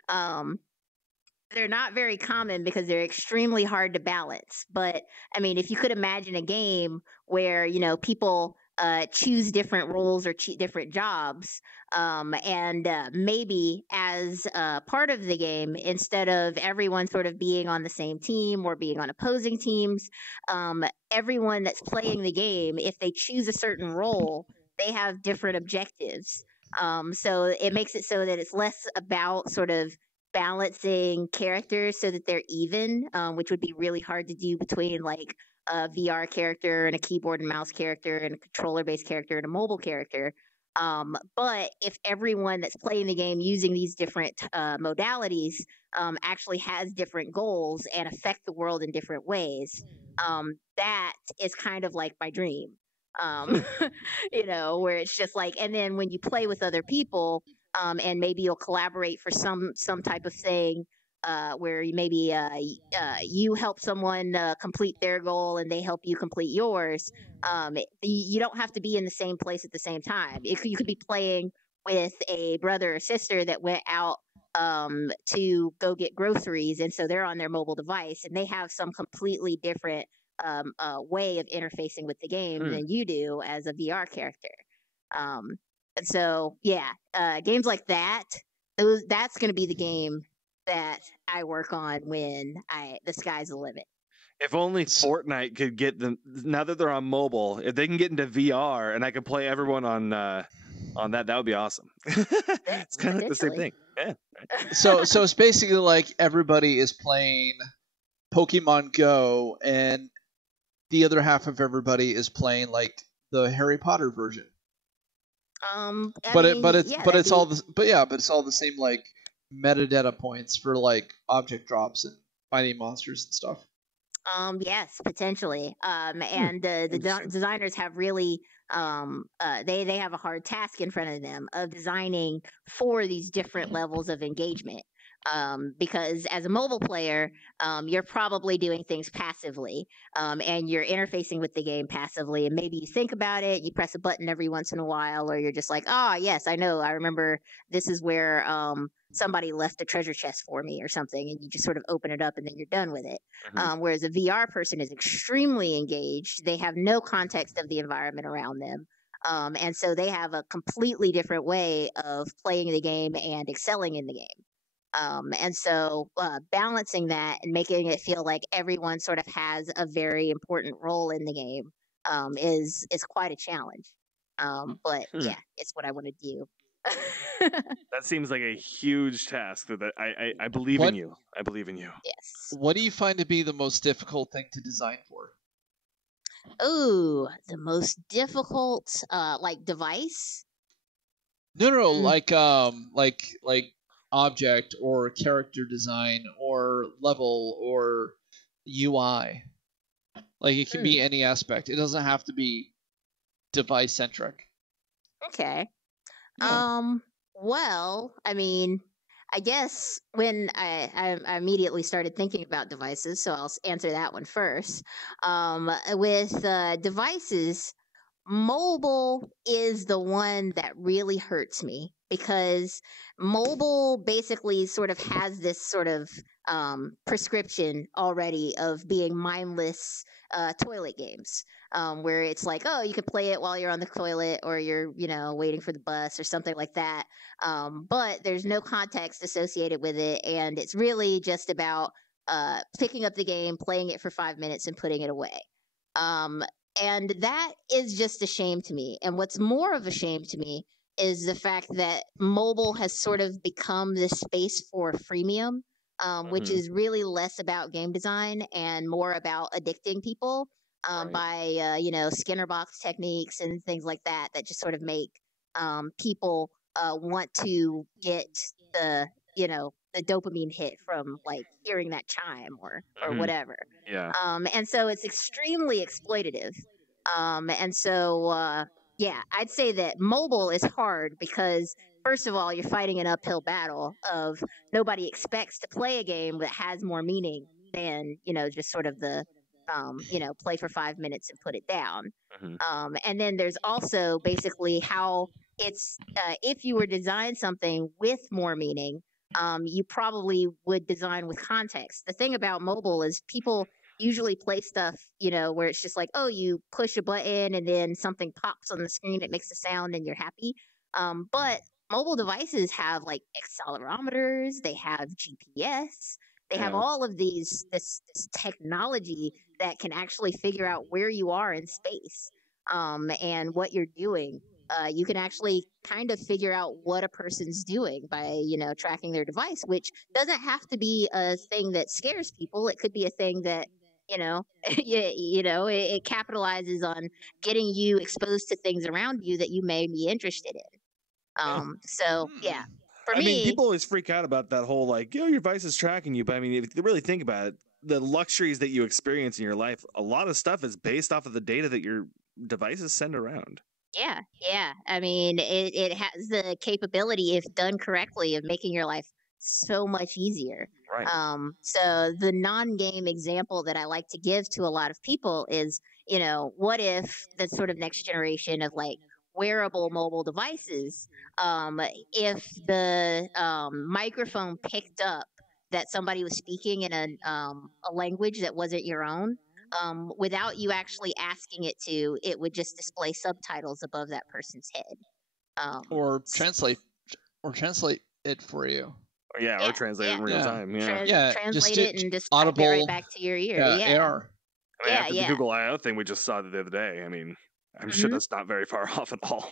They're not very common because they're extremely hard to balance. But I mean, if you could imagine a game where people choose different roles or different jobs, and maybe as part of the game, instead of everyone sort of being on the same team or being on opposing teams, everyone that's playing the game, if they choose a certain role, they have different objectives. So it makes it so that it's less about sort of balancing characters so that they're even, which would be really hard to do between like a VR character and a keyboard and mouse character and a controller-based character and a mobile character. But if everyone that's playing the game using these different modalities actually has different goals and affect the world in different ways, that is kind of like my dream. Where it's just like, and then when you play with other people, and maybe you'll collaborate for some type of thing, where maybe you help someone complete their goal and they help you complete yours. You don't have to be in the same place at the same time. You could be playing with a brother or sister that went out to go get groceries, and so they're on their mobile device and they have some completely different way of interfacing with the game than you do as a VR character. And so, games like that, that's going to be the game that I work on when the sky's the limit. If only Fortnite could get them, now that they're on mobile, if they can get into VR and I could play everyone on that would be awesome. It's kind of like the same thing. Yeah. So it's basically like everybody is playing Pokemon Go and the other half of everybody is playing like the Harry Potter version. It's all the same like metadata points for like object drops and finding monsters and stuff. Yes, potentially. And the designers have really they have a hard task in front of them of designing for these different levels of engagement. Because as a mobile player, you're probably doing things passively, and you're interfacing with the game passively, and maybe you think about it, you press a button every once in a while, or you're just like, yes, I know, I remember this is where somebody left a treasure chest for me or something, and you just sort of open it up and then you're done with it. Whereas a VR person is extremely engaged. They have no context of the environment around them. And so they have a completely different way of playing the game and excelling in the game. And so balancing that and making it feel like everyone sort of has a very important role in the game is quite a challenge. But yeah, it's what I want to do. That seems like a huge task. That I believe in you. I believe in you. Yes. What do you find to be the most difficult thing to design for? Ooh, the most difficult like device. No, Mm. like object or character design or level or UI. Like it can be any aspect. It doesn't have to be device centric. Okay. Yeah. Well, I mean, I guess when I immediately started thinking about devices, so I'll answer that one first. With devices, mobile is the one that really hurts me because mobile basically sort of has this sort of prescription already of being mindless toilet games. Where it's like, oh, you can play it while you're on the toilet or you're, waiting for the bus or something like that. But there's no context associated with it. And it's really just about picking up the game, playing it for 5 minutes, and putting it away. And that is just a shame to me. And what's more of a shame to me is the fact that mobile has sort of become this space for freemium, which is really less about game design and more about addicting people by Skinner box techniques and things like that just sort of make people want to get the the dopamine hit from like hearing that chime or whatever. Yeah. And so it's extremely exploitative. And so yeah, I'd say that mobile is hard because first of all, you're fighting an uphill battle of nobody expects to play a game that has more meaning than just sort of the play for 5 minutes and put it down. And then there's also basically how it's if you were to design something with more meaning, you probably would design with context. The thing about mobile is people usually play stuff, where it's just like, oh, you push a button and then something pops on the screen, it makes a sound, and you're happy. But mobile devices have like accelerometers, they have GPS, they have all of this technology that can actually figure out where you are in space and what you're doing. You can actually kind of figure out what a person's doing by tracking their device, which doesn't have to be a thing that scares people. It could be a thing that it capitalizes on getting you exposed to things around you that you may be interested in. So yeah, for me, people always freak out about that whole like, your device is tracking you. But I mean, if you really think about it, the luxuries that you experience in your life, a lot of stuff is based off of the data that your devices send around. Yeah. I mean, it has the capability, if done correctly, of making your life so much easier. Right. So the non-game example that I like to give to a lot of people is, what if the sort of next generation of like wearable mobile devices, if the microphone picked up that somebody was speaking in a language that wasn't your own, without you actually asking it to, it would just display subtitles above that person's head. Or translate it for you. Or translate it in real time. Translate it and just audible, type it right back to your ear. AR. After the Google I/O thing we just saw the other day, I mean, I'm sure that's not very far off at all.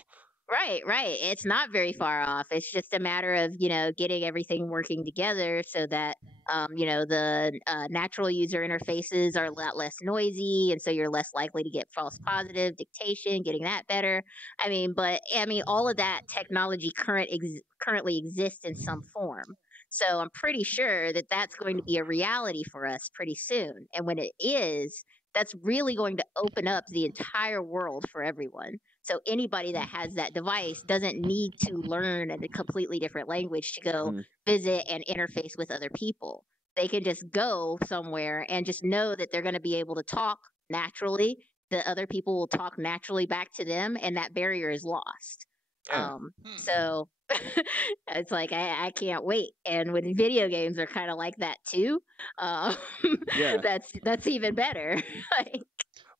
Right. It's not very far off. It's just a matter of, getting everything working together so that, the natural user interfaces are a lot less noisy. And so you're less likely to get false positive dictation, getting that better. All of that technology currently exists in some form. So I'm pretty sure that that's going to be a reality for us pretty soon. And when it is, that's really going to open up the entire world for everyone. So anybody that has that device doesn't need to learn a completely different language to go visit and interface with other people. They can just go somewhere and just know that they're going to be able to talk naturally. The other people will talk naturally back to them, and that barrier is lost. So it's like I can't wait. And when video games are kind of like that too, that's even better.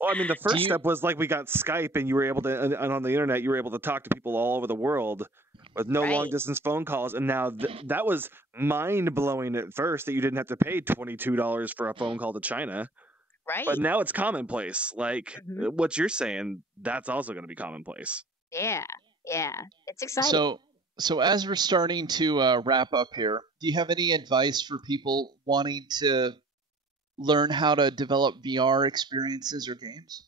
Well, I mean, the first step was like we got Skype, and you were able to, and on the internet, you were able to talk to people all over the world with no long distance phone calls. And now that was mind blowing at first that you didn't have to pay $22 for a phone call to China. Right. But now it's commonplace. Like what you're saying, that's also going to be commonplace. Yeah. It's exciting. So as we're starting to wrap up here, do you have any advice for people wanting to learn how to develop VR experiences or games?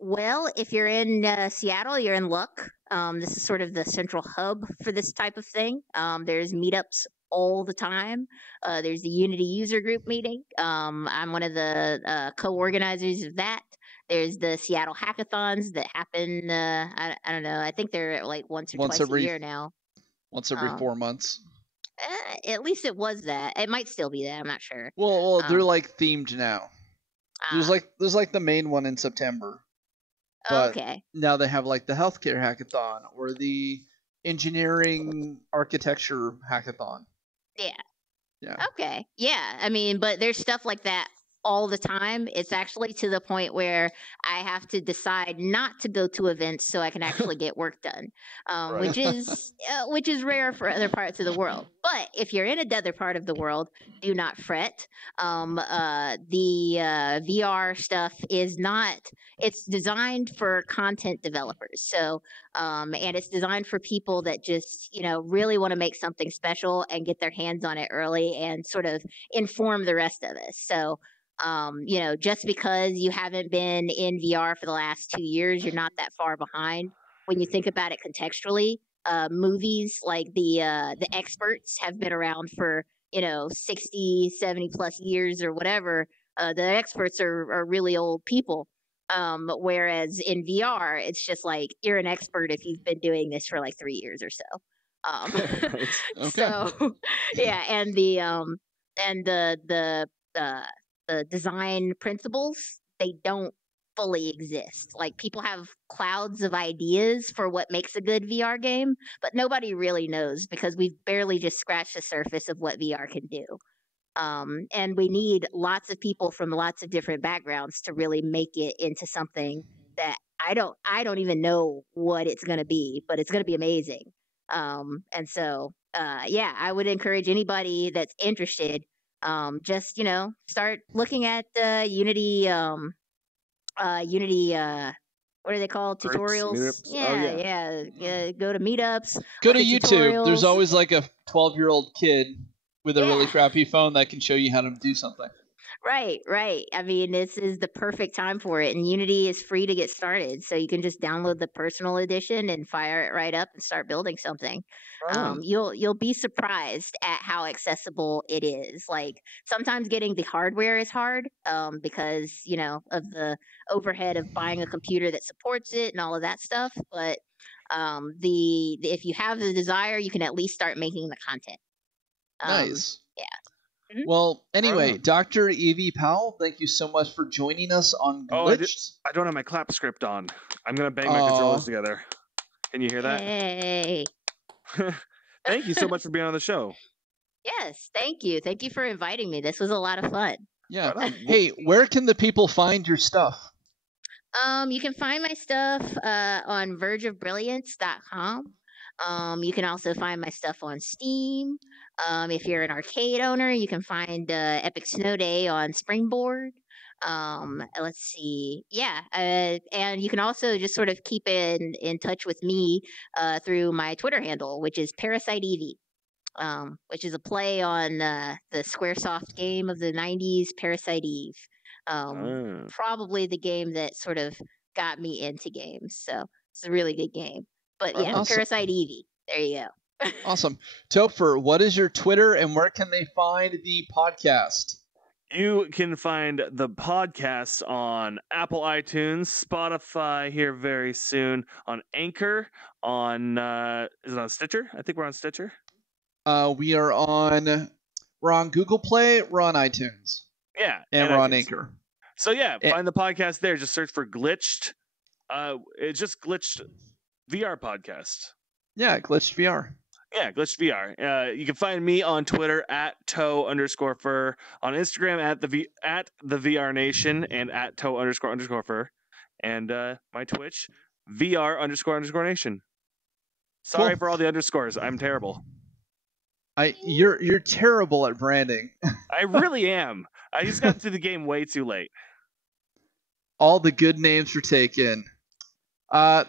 Well, if you're in Seattle, you're in luck. This is sort of the central hub for this type of thing. There's meetups all the time. There's the Unity user group meeting. I'm one of the co-organizers of that. There's the Seattle hackathons that happen. I don't know. I think they're like once or twice a year now. Once every 4 months. At least it was that. It might still be that. I'm not sure. Well, they're like themed now. There's like the main one in September. But okay. Now they have like the healthcare hackathon or the engineering architecture hackathon. Yeah. Yeah. Okay. Yeah. I mean, but there's stuff like that all the time. It's actually to the point where I have to decide not to go to events so I can actually get work done, Right. which is rare for other parts of the world. But if you're in another part of the world, do not fret. The VR stuff is not. It's designed for content developers. So, and it's designed for people that just really want to make something special and get their hands on it early and sort of inform the rest of us. So. Just because you haven't been in VR for the last 2 years, you're not that far behind. When you think about it contextually, movies like the experts have been around for 60, 70 plus years or whatever. The experts are really old people. Whereas in VR, it's just like you're an expert if you've been doing this for like 3 years or so. Okay. So yeah, and the design principles, they don't fully exist. Like people have clouds of ideas for what makes a good VR game, but nobody really knows because we've barely just scratched the surface of what VR can do. And we need lots of people from lots of different backgrounds to really make it into something that I don't even know what it's going to be, but it's going to be amazing. And so, yeah, I would encourage anybody that's interested, just start looking at Unity. Unity. What are they called? Groups, Tutorials. meetups? Yeah. Go to meetups. Go to look at YouTube. There's tutorials. always like a 12-year-old kid with a really Yeah. crappy phone that can show you how to do something. Right. I mean, this is the perfect time for it. And Unity is free to get started. So you can just download the personal edition and fire it right up and start building something. You'll be surprised at how accessible it is. Like sometimes getting the hardware is hard because, of the overhead of buying a computer that supports it and all of that stuff. But if you have the desire, you can at least start making the content. Nice. Yeah. Well, anyway, Right. Dr. Evie Powell, thank you so much for joining us on Glitched. I don't have my clap script on. I'm going to bang my controllers together. Can you hear that? Hey. Thank you so much for being on the show. Yes, thank you. Thank you for inviting me. This was a lot of fun. Yeah. Right on. Hey, where can the people find your stuff? You can find my stuff on vergeofbrilliance.com. You can also find my stuff on Steam. If you're an arcade owner, you can find Epic Snow Day on Springboard. Let's see. Yeah. And you can also just sort of keep in touch with me through my Twitter handle, which is Parasite Evie, which is a play on the Squaresoft game of the 90s, Parasite Eve. Probably the game that sort of got me into games. So it's a really good game. But yeah, Awesome. Parasite Evie. There you go. Awesome. Topher, what is your Twitter and where can they find the podcast? You can find the podcast on Apple iTunes, Spotify here very soon, on Anchor, on is it on Stitcher? I think we're on Stitcher. We're on Google Play, we're on iTunes. Yeah. And we're on iTunes. Anchor. So yeah, find the podcast there. Just search for Glitched. It's just Glitched VR podcast. Yeah, Glitched VR. Yeah, Glitched VR. You can find me on Twitter at toe_fur, on Instagram at the VR Nation and at toe__fur, and my Twitch VR__nation. Sorry Cool. for all the underscores. I'm terrible. You're terrible at branding. I really am. I just got into the game way too late. All the good names were taken.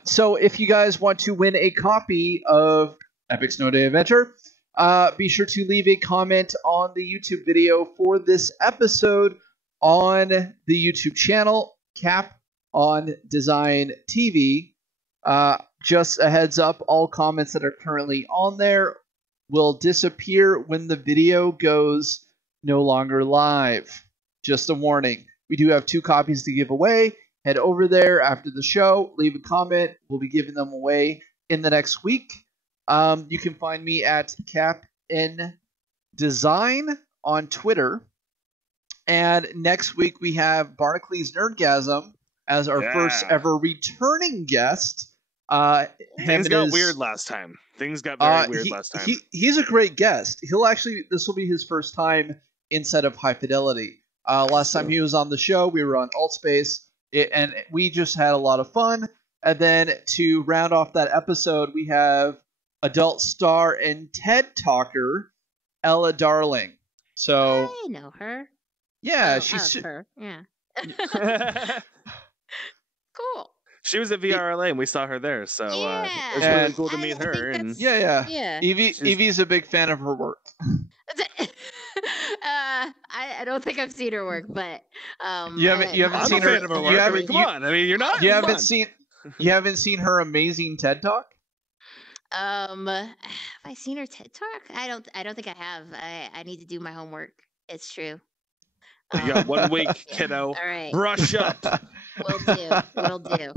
So if you guys want to win a copy of Epic Snow Day Adventure, be sure to leave a comment on the YouTube video for this episode on the YouTube channel. Cap on Design TV. Just a heads up, all comments that are currently on there will disappear when the video goes no longer live. Just a warning. We do have 2 copies to give away. Head over there after the show, leave a comment. We'll be giving them away in the next week. You can find me at Capon Design on Twitter. And next week we have Barnacle Nerdgasm as our first ever returning guest. Things got weird last time. Things got very weird last time. He's a great guest. This will be his first time inside of High Fidelity. Last time he was on the show, we were on Altspace, and we just had a lot of fun. And then to round off that episode, we have adult star and TED talker Ella Darling. So I know her. Yeah, she's her. Yeah. Cool. She was at VRLA and we saw her there, so Yeah. it was really cool to meet her. And yeah. Evie's a big fan of her work. I don't think I've seen her work, but you haven't seen her. Come on, I mean you're not. You haven't seen her amazing TED talk. Have I seen her TED talk? I don't think I have. I need to do my homework. It's true. You got 1 week, kiddo. All right. Brush up. Will do.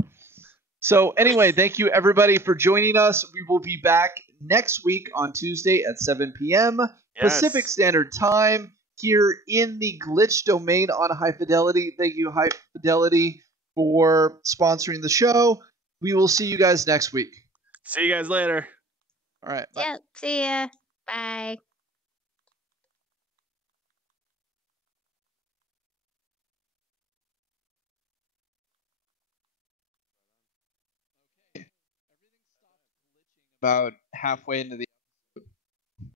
So anyway, thank you everybody for joining us. We will be back next week on Tuesday at 7 p.m. Pacific Standard Time here in the glitch domain on High Fidelity. Thank you, High Fidelity, for sponsoring the show. We will see you guys next week. See you guys later. All right. Bye. Yep. See ya. Bye. About halfway into the